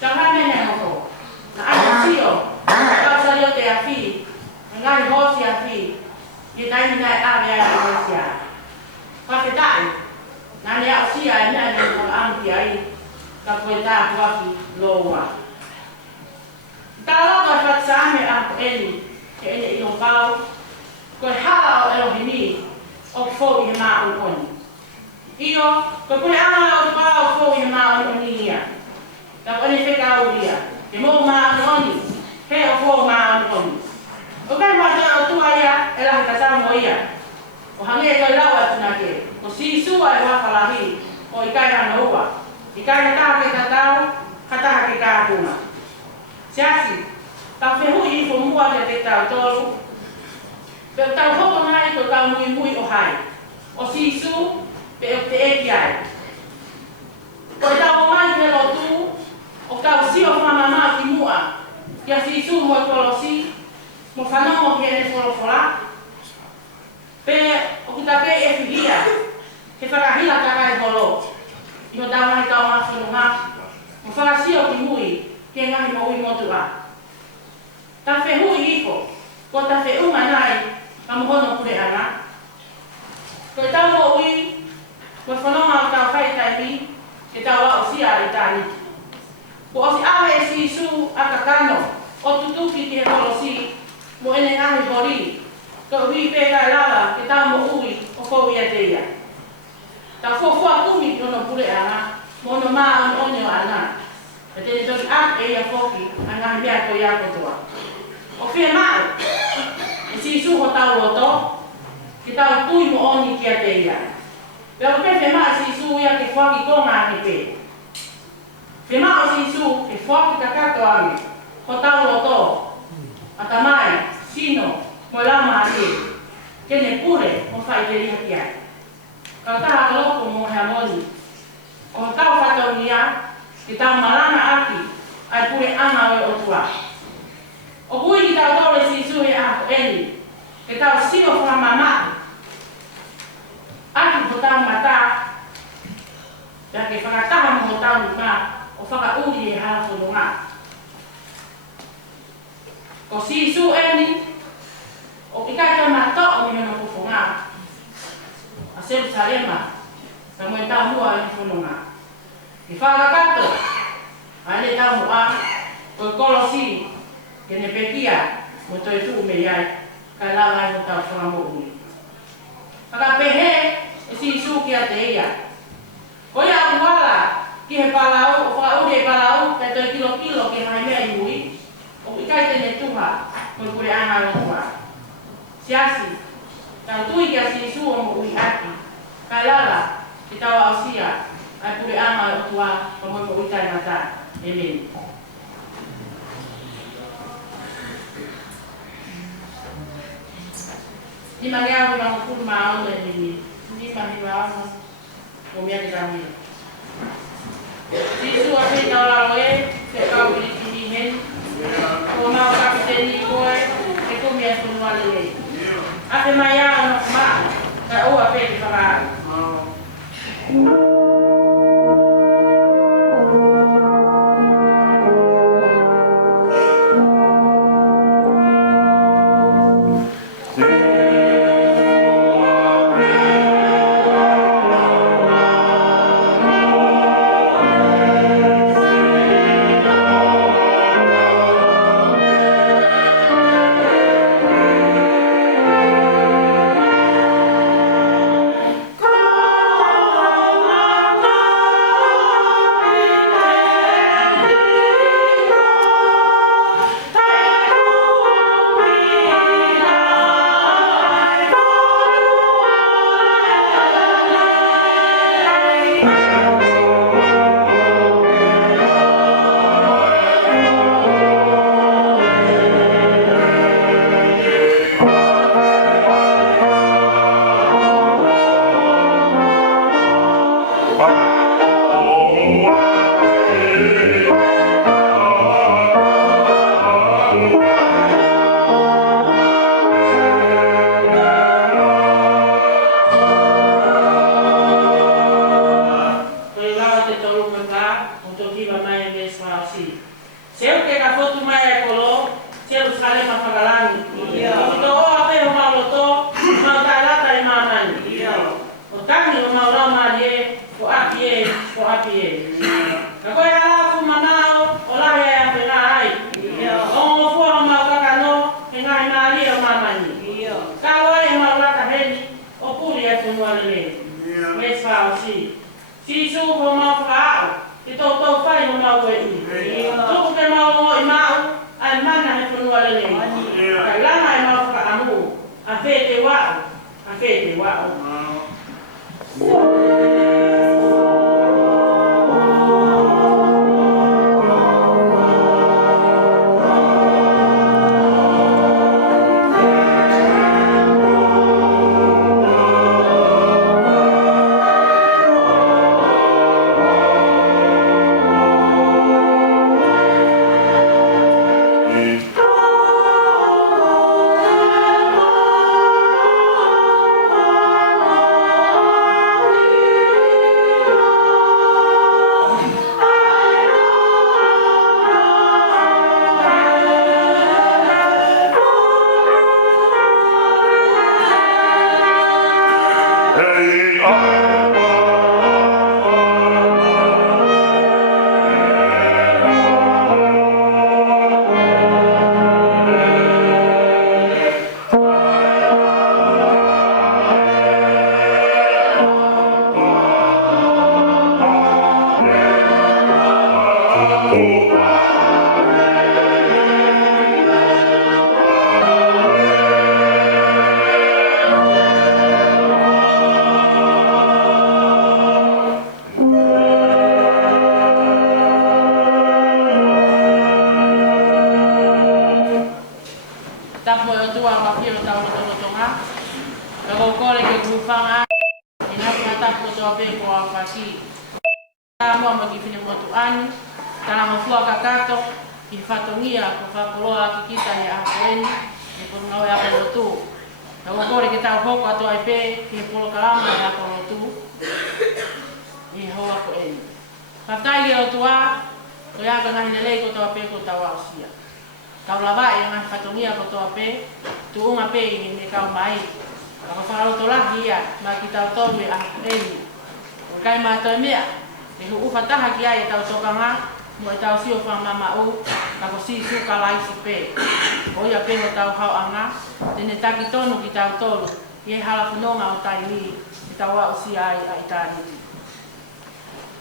Tau hai mene hoko, na ane sio, kau sario te awhi, na ngani hosi awhi, i taimi nai awe ai a hosia. Whake tai, na ane au sia e mea nai kong amti ai, ka koe tā puaki loa. Tau loto e whatsame a eni, ke ene ino pau, koe hala o Elohimi, o fōu i he maa uoni. Iyo, koe pune anga o pau fōu i he maa uoni ia. Tau ane wheka au ia, ke mō maa uoni, he o fōu maa uoni. O kai mata o tua ia, e lahi katau mo ia. O hange e koe lau atuna ke, o sisua e whakalahi, o i kai hana ua. I kai na taha ke tatau, kataha ke kāpuna. Siasi, tau whehui i whomua te tau tolu. Peo tau hoko nai ko tau mui o hai. O sisu, peo te eki ai. Ko e tau mai te lotu, o tau sio whamamama ki mua. Kia sisu mo e kolosi, mo whanongo ki ene wholofola. Pe, o ki tape e whihia, ke whakahila takai holo. I ho tau mai tau maa whanonga, mo whakasio ki mui, ke ngahi mo ui motua. Ta whehui iko, ko ta wheunga nai, ka mohono kure ana. Ko e tau mo ui, ko whanonga o tau whai taimi, ke tau au sia i tāni. Ko o si awe e si isu a kakano, o tutuki ki he kolosi, mo ene ngahi hori, ko ui pēkai lala, ke tau mo ui, o kou ia te ia. Ta fua kumi ki ono kure ana, mo ono maa on o ana. E tene toki ak e ia foki, a ngahi mea ko ia kotoa. O whia maa, e si isu ho tau loto, ki tau tui mo oni kia te ia. Pea o pe whia maa si isu ia ke whaki konga he pe. Whia maa o si isu ke whaki kakato ame, ho tau loto, a tamai, sino, mo lama ate, kene pure mo whai te riha ki ai. Ka taha loko mo hea moni, o tau whatau nia, ki tau marana aki, ai pure anga oe o tua. O pui ki tau tore si suhe a eni, ke tau sio whamamaki. Aki ko tau mata, pia ke whakataha mo tau nuka, o whakauri e hala whanonga. Ko si su eni, o ki kai tau mato o mi hono kufonga. A Jerusalema, na mo tau mua e whanonga. I whakakato, ane tau mua, ko kolosi, kene pekia, mo toi tuu me iai, kai lawa e tau whanamo ui. Whaka pehe, e si isu ki a te ia. Ko ia uwala, ki he palau, o wha ure palau, pe toi kilo ke mai mea iui, o ikai tene tuha, koi kore anga rotua. Siasi, tau tui kia si su o mo ui aki, kai lala, ki tau au sia, ai kore anga rotua, o mo ui tai mata. Amen. Ni magea ko mga kung maon na hindi. Hindi mahiwaw na umiyak kami. Sisu api naulawe, sekau pilih-pilihin. Kung mau kapiten ko ay kumiyak kung walilay. Api maya anak ma, kaya api di paraan.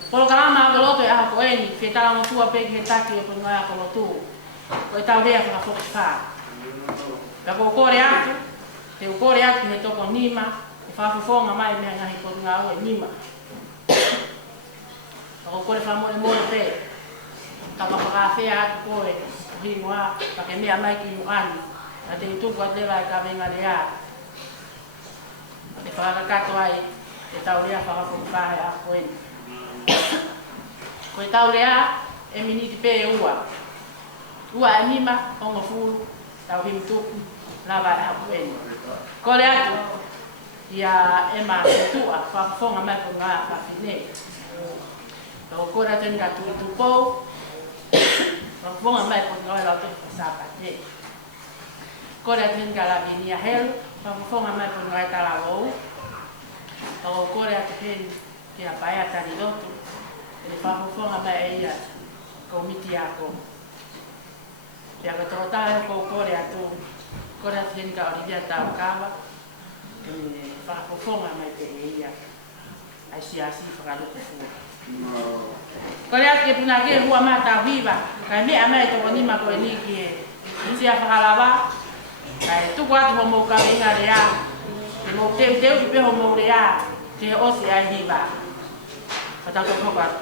Polo kalama ava loto e aha ko eni, fe tala mo tua peki he taki e koi ngai ako lotu. Ko e tau rea whaka foki wha. Pea ko kore atu, te ukore atu he toko nima, e whawhawhonga mai mea ngahi koi ngā ue nima. Ko kore whamore mōre pe, ka whakawhea atu koe, hi moa, ka ke mea mai ki nuani, a te utuku at lewa e ka venga rea. E whakakato ai, e tau rea whakafoki wha he ako eni. Ko e tau rea, e miniti pe e ua. Ua e nima, hongo fulu, tau himi tuku, lava e hapu eni. Kore atu, ia e ma e tua, whakafonga mai po ngā whawhine. Ko kore atu ni ka tui tupou, whakafonga mai po ngā lau te whasapate. Kore atu ni ka la vinia helu, whakafonga mai po ngā tala wou. Ko kore atu heni, kia pai atari lotu, e le whakafonga mai e ia, ko miti ako. Pea ka toko tahe ko kore atu heni ka orivia tau kawa, e whakafonga mai pe e ia, ai si whakaluku fua. Kore atu ke puna ke hua maa tau hiwa, kai mea mai toko nima ko e niki e isi a whakalawa, kai tuku atu homo ka inga rea, e mo teu ki pe homo rea, te he osi ai hiwa. Patako kokat.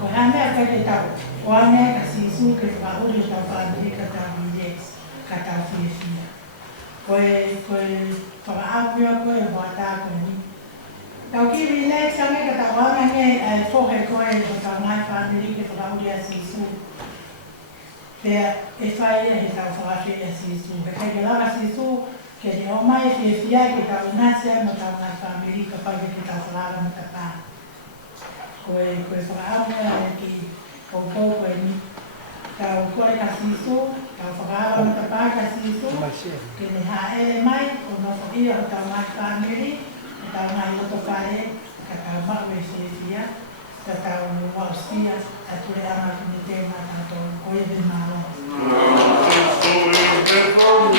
Ko whake tau. O ane ka sisu ke whahuri tau whaneri ka tau Milex, ka tau Whiawhia. Koe whakaapua koe whata koe ni. Tau ki Milex ane ka tau wana nge whohe koe ko tau ngai whaneri ke whahuri a sisu. Pea e whai e he tau whakawhi a sisu. He kei ke laga sisu ke te o mai Whiawhia ke tau inasia mo tau ngai whaneri ka whai ke tau whalaga mo ka pā. Koe whakaapua e ki o koe ni. Tau koe ka sisu, tau whakaara mo ka pā ka sisu, ke ne haere mai, o no whakia o tau mai whaneri, o tau mai loto whae, ka tau mau e Whiawhia, ka tau wausia, a ture ama ki ni tēnā tātou koe de mālo. Oh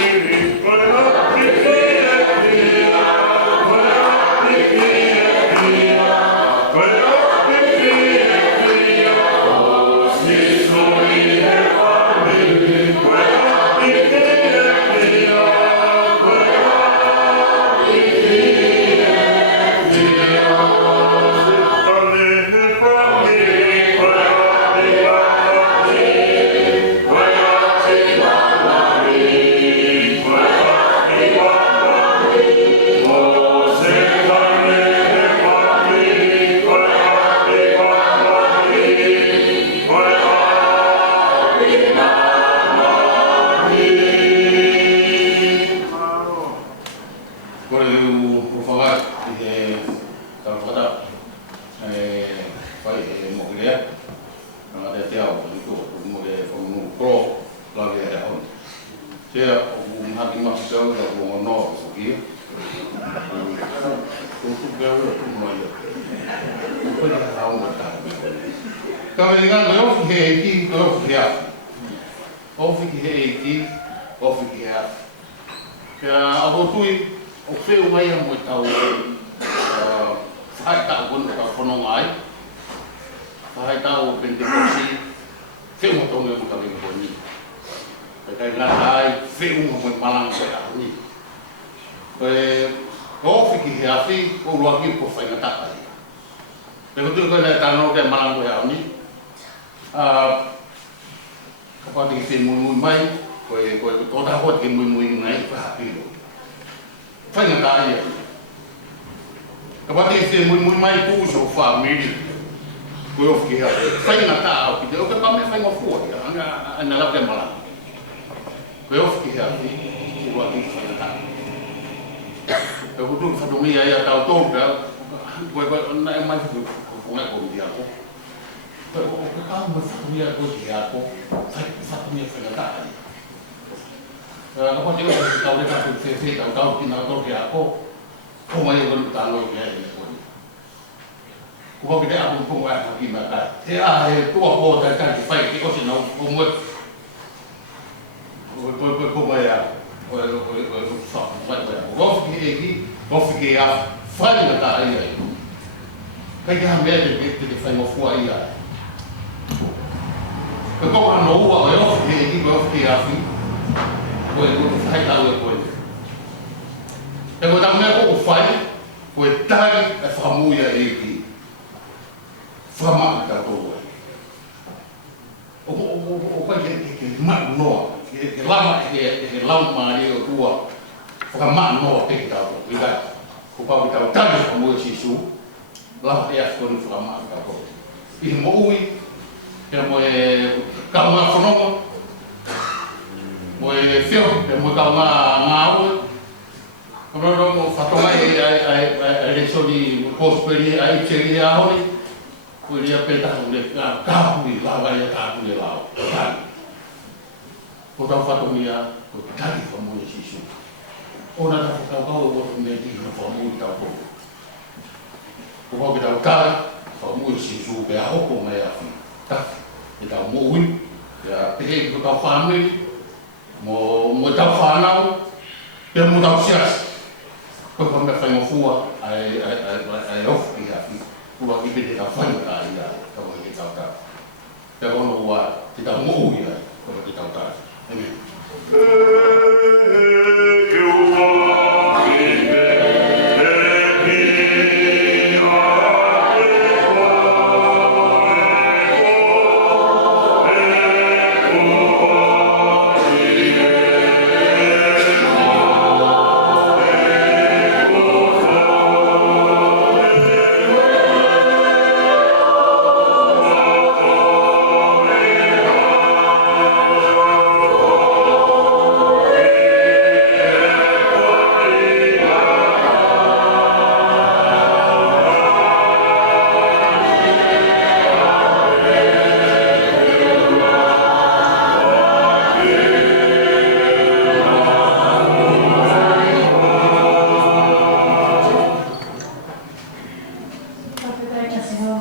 ho,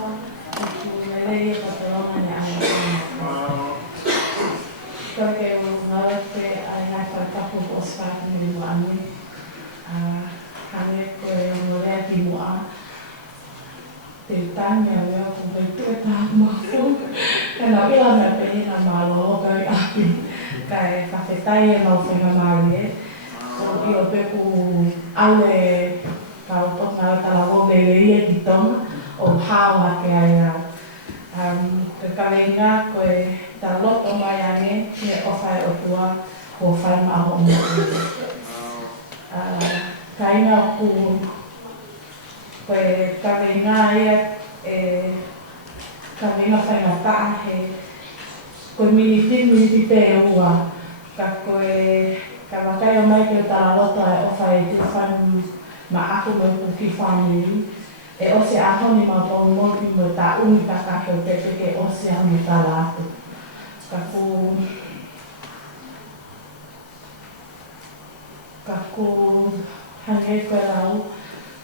lei patrona ne ha. Perché volte hai fatto un spazio di anni, anche con volere di mua, del taglia aveva coperto ma che la vela mi appena malo che caffettaia non fa male, io bevo alle kalau tornare dalla mobileria di Tom o hawa che hai kekalenga koe taloto mai ane ke ofai o tua ko fai maho mo kainga ku koe kalenga ia kalenga fai ngata he koe mini pe ua ka koe kamakai o mai ke taloto ai ofai te fai ma aku mo ku family e o se aho ni ma pau mo ki mo ta uni ka ka ke ke o se aho ni ta la ka ku hange ko rau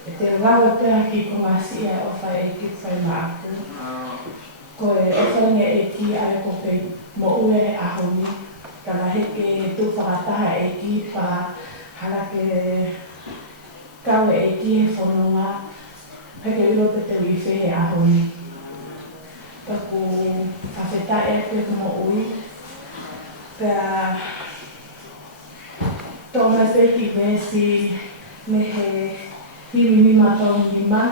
e te rau te ki ko masi e o fai e ki fai ma aku ko e fai ne e ki ai ko ke mo ue aho ni ka la heke tu whakataha e ki wha hala ke kawe e ki he whanonga peke ilo pe te wiwhe he aho ni. Kaku whawheta e koe mo ui. Pea tōna te ki me si me he himi mima tau mima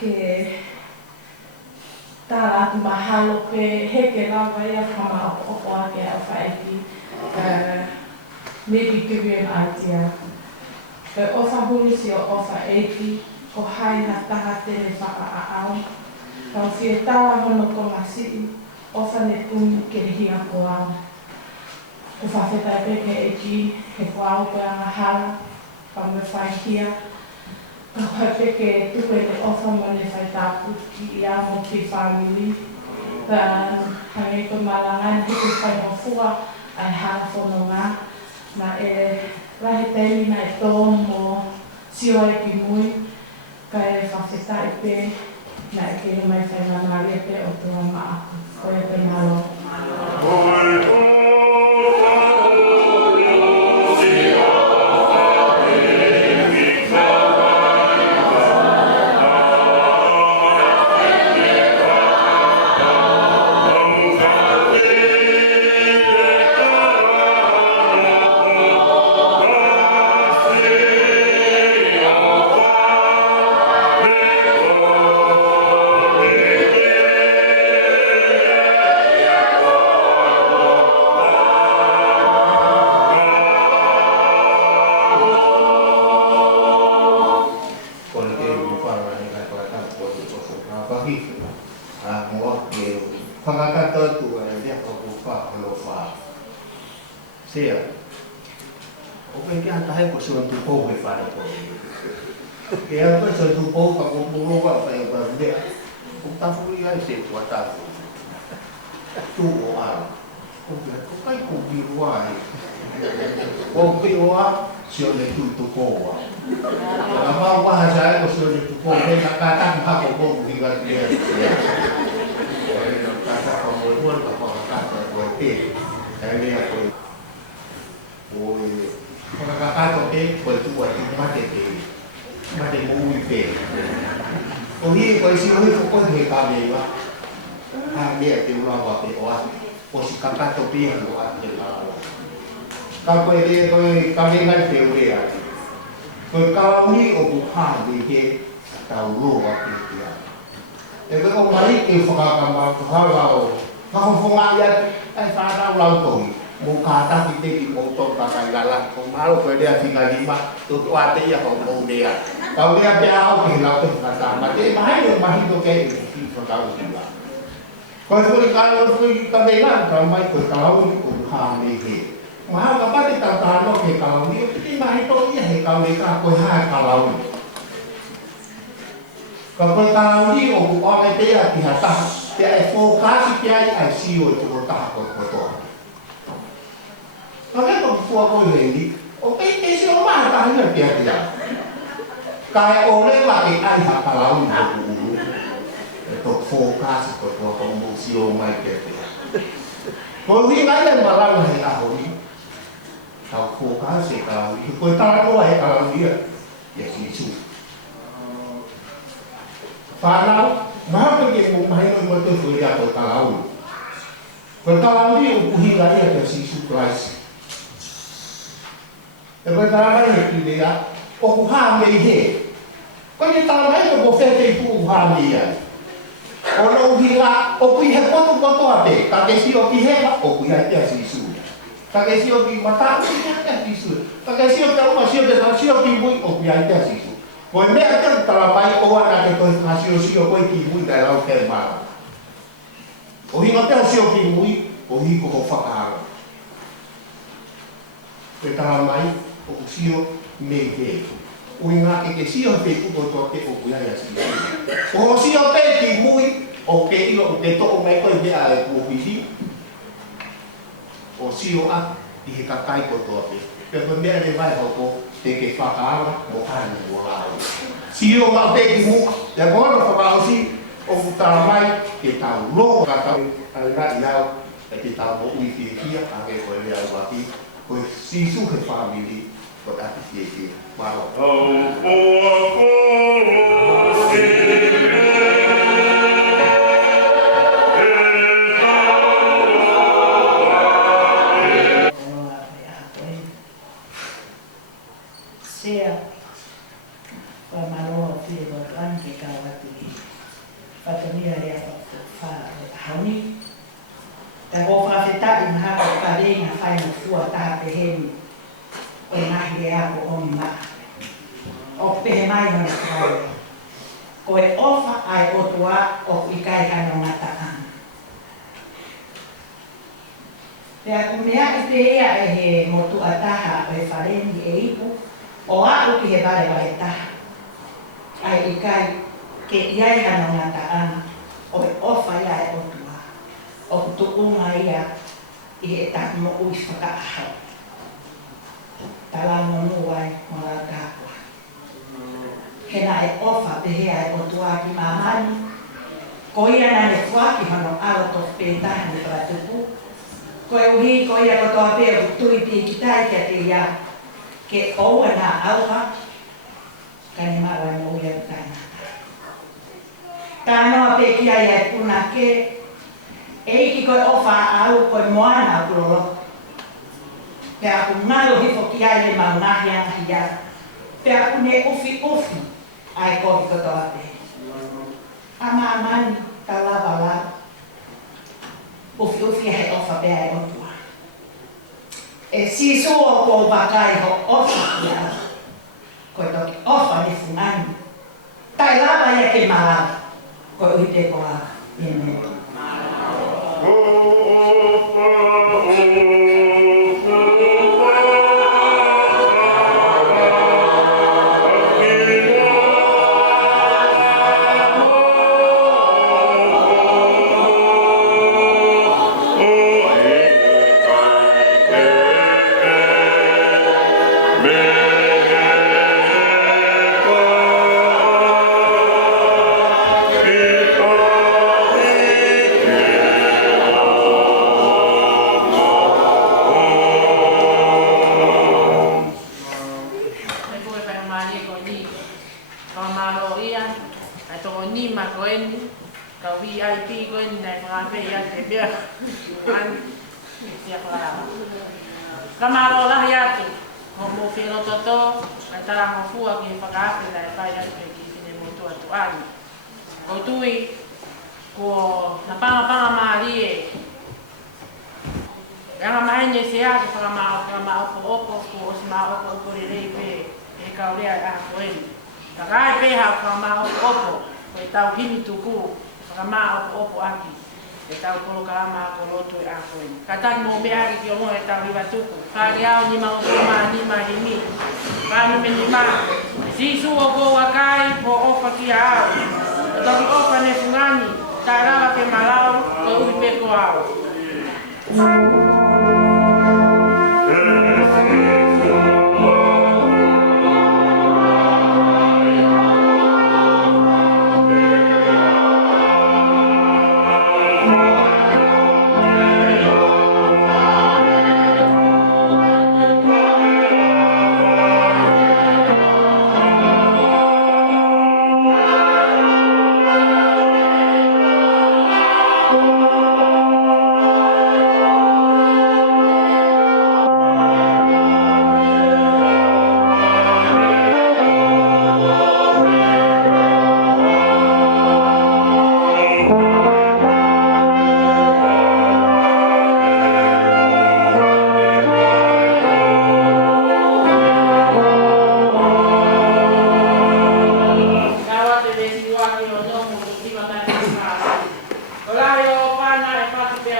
ke tāra atu mahalo pe heke rawa ia whama opo ake a whaeki maybe give you an idea. Pe ofa huri si o ofa eiki ko hai na taha te ne whakaa'au. Kau whie tāra hono ko ngasi, ofa ne tumi ke hia ko au. Ko whawheta e peke e ki, he ko au pe anga hara, ka me whai hia. Ka whai peke e tupe te ofa mo ne whai tāpu ki ia mo ki family. Ka hangi ko malangan he ko whai mo fua ai hara whono ngā. Na e rahe teimi na e tō mo sio e ki mui. Ka e whawheta e pe, na e kere mai whai ngā pe o tua maa. Ko e pe malo. to fokus ko to kombusio mai ke. Ko wi ngai le malang hai a ho ni. Tao fokus se ka wi ko ta ko ai ka dia. Ya si su. Falau mahal ke mo mai no to fu ya to talau. Ko talau ni u hi ngai ya si su price. E ko ta mai ki dia o ku ha me he. Ko ni ta mai ko fe te ku ha ni ya. O no hila o kui he koto ape, ka ke si o ki he o kui ai te si su. Ka ke si o ki mata o ki ai te si su. Ka ke si o te uma si o te si o ki mui o kui ai te si su. Ko me a te tala pai o ana ke to na si o ko ki mui dai lau ke ma. O hi no te si o ki mui o hi ko ho whakaara. Te tala mai o si o me he. O inga ke si o te kuto to te o kui ai si su. O si o te ki mui o ke ilo o te toko mai koe mea e kuhihi. O si o a i he kakai koto ape. Pea koe mea ne vai hoko te ke whakaara mo kani o lao. Si o ma te ki mu, te kora whakao si o utara mai ke tau loko katau alina i au e te tau mo ui fie kia a ke koe mea waki koe sisu he whamiri ko ati fie kia. Maro. Sea whamaro whiri o rangi ka watu whatamia rea hauni. Ta ko whawhetai maha ko karenga whai no fua taha peheni o nahi rea ko omi maa. O pehe mai hana kau. Ko e ofa ai otua o ikai hana ngata ana. Pea ku mea i te ea e he motu ataha o e whareni e ipu, o a uki he bare wa e taha. Ai ikai ke iai hana ngata ana, o e ofa ia e otua. O kutukunga ia i he tahi mo ui whakaahau. Tala mo nuai mo la tāpua. Hena e ofa pehea e otua ki mamani. Ko ia na ne fuaki hano alo to pētahi ni pratupu. Ko e uhi ko ia kotoa pēo tui pi ki tai kia te ia. Ke oua nā auha. Ka ni maua e mo ia tai nata. Tā noa pē kia ia e puna ke. E iki koe ofa au koe moana kurolo. Pea ku ngalo hifo ki ai le maungahi angahi ia. Pea ku ne ufi ai kohi kotoa pē. Ama amani talawa la. Ufi he ofa pea e otua. E sisu o ko wakai ho ofa ia. Koe toki ofa ni fungani. Tai lava ia ke malawa. Koe uhi te koa. Iene. Kamaro lah ya tu, mau film toto, antara mau fuak ni pakai apa dah, apa yang pergi sini mau tu ani. Kau tui, kau napang mari. Yang mainnya siapa kalau opo, kau semua opo lele pe, kau lihat aku ini. Takai pe kalau opo, kau tahu kini tuku, kalau opo aki. E tau kolo kalama ko loto e ako ini. Kataki mo beari ki omo e tau riba tuku. Kari au ni ma ukuma ni ma himi. Kani me ni ma. Sisu o ko wakai po ofa ki au. E toki ofa ne fungani. Tarawa ke malau ko uhi pe ko au.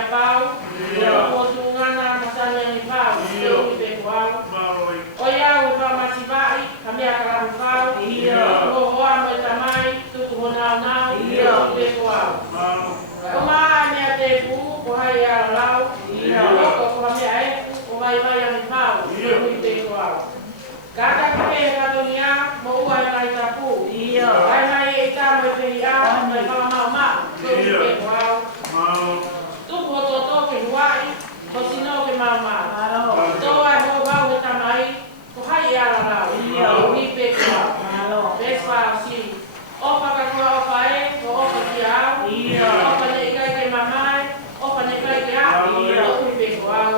mea pau, o tungana masanya ni pau, o te kuau. O ia o pa masivai, ka mea karamu pau, o hoa mo tamai, tuku honau nau, o te kuau. O maa mea te pu, o hai a lau, o ko mea e, o vai vai ani pau, o te kuau. Kata kake katonia, mo ua e mai tapu. Ai mai e ta mo te ia, mai kala mau mau, te kuau. Tuku o toto ke huai, ko sino ke mau mau. Toa e ho bau e tamai, ko hai a lau, o ni pe kuau. Pespa si. Opa ka kua opa e, ko opa ki au, opa ne ikai ke mamai, opa ne ikai ke au, o ni pe kuau.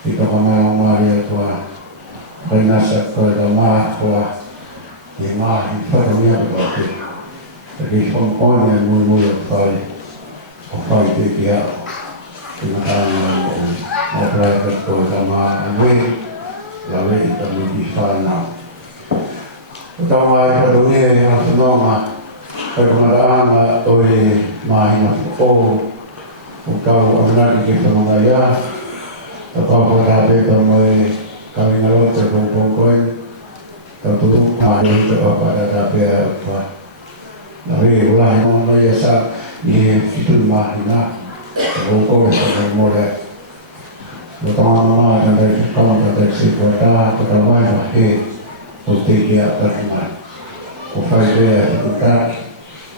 ito kami Maria tua Renasa ko da ma tua di ma in fare mia perché perché sono con il mondo poi o fai di dia che magari o prende cosa ma lui la vita mi di fanno utama ito dunia yang senoma permadaan oleh mahina o kau anak kita mengaya atau pada itu mulai kami ngalor terkumpul kau tutup hari itu pada tapi apa dari ulah yang mulai sa di itu mahina terkumpul dengan mulai utama dan dari kawan dari sekota pertama yang untuk dia terkenal upaya dia kita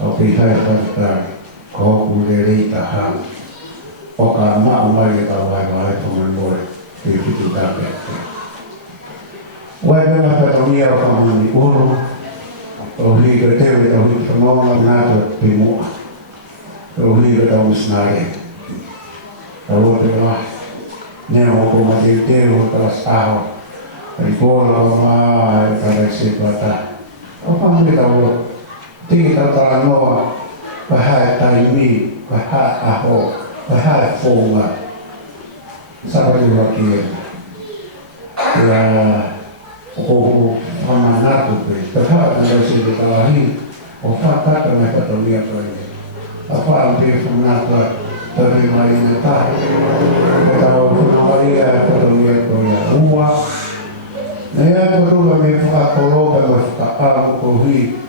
oke saya pada kau boleh tahan Oka ma umai kita wai pengen boleh itu kita betul. Wai dengan petronia kamu di ulu, ohi kerja kita ohi semua mengatur timu, ohi kita musnari. Kalau kita ni aku masih tiru terus tahu, kalau ma kita sepatah, apa kita boleh? Kita terang no, bahaya taimi, bahaya aho. Bahaya forma sabe o que o mandato per fare la società lì o fatta come fatto via per a fare per funata per l'umanità per una varia per la uva ne ha potuto mi fa colore per sta così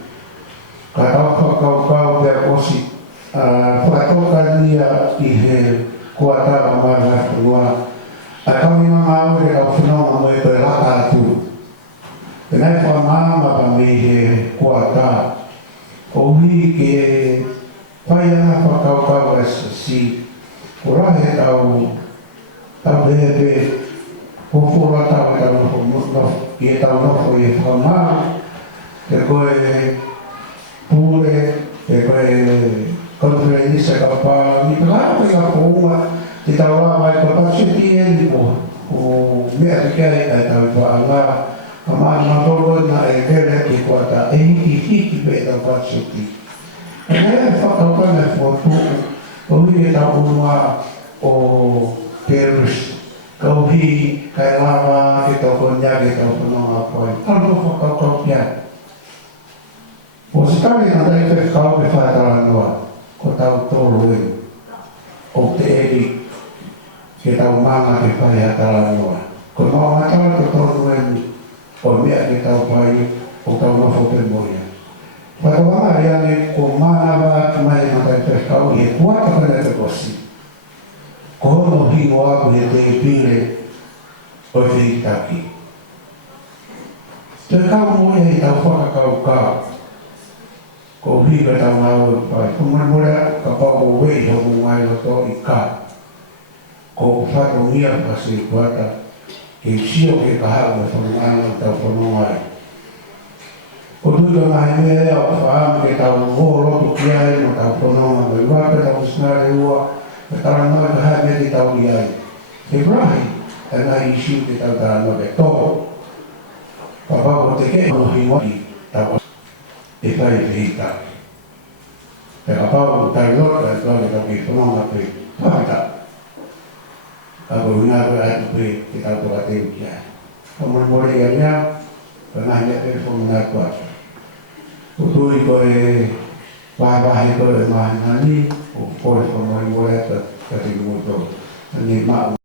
kau dia così patokan dia ihe kuata amara tua atau memang mau dia kau senang mau berlakar tu kenapa mama kami ihe kuata ohi ke payah kau si kurang tahu bebe pufura tahu kita tahu ye fama dekoe pure dekoe conferenza kapag ipalapit ako titawa may kapasitiyan o Amerika ay tawag nga kamaan matulog na ay direct ikwata ay hihiki ang kapasiti kaya fakal na foto pamilya taunwa o terrorist kauhi kailangan kita kunya kita punong apoy ano fakal yan o sekali na tayo kau befataranuwa kau tahu tolong, kau teri, kita umama kita ya tahu, kau mau macam tu tolong, kau biar kita upaya, kau tahu apa perbuatan. Pada mana dia ni kau mana bah mai mata terkau ye kuat apa dia terkosi, kau mau hidup aku ye terpilih, kau tidak. Terkau mau ye tahu apa kau ko hi ka ta ma wo pa ko ma mo la ka pa ko we ho mo ai lo to i ka ko fa to mi a pa si ko ta ke si o ke ka ha mo so ma no ta ko no ai ko tu ka ma me a fa ke ta wo lo to ki ai no ta ko no ma wa ka ta usna re wa ka ta no ka ha me ti ta wi ai ke brai ta na i shi ke ta ta no ke to pa pa ko te ke no hi mo ta e fai vita. Per la parola di Dio, la storia che non la qui, guarda. Kalau una berat itu kita berarti ya. Kamu boleh ya, pernah ya telepon mengaku. Untuk itu bahaya itu mana ni, upor kamu boleh terjadi motor. Ini mak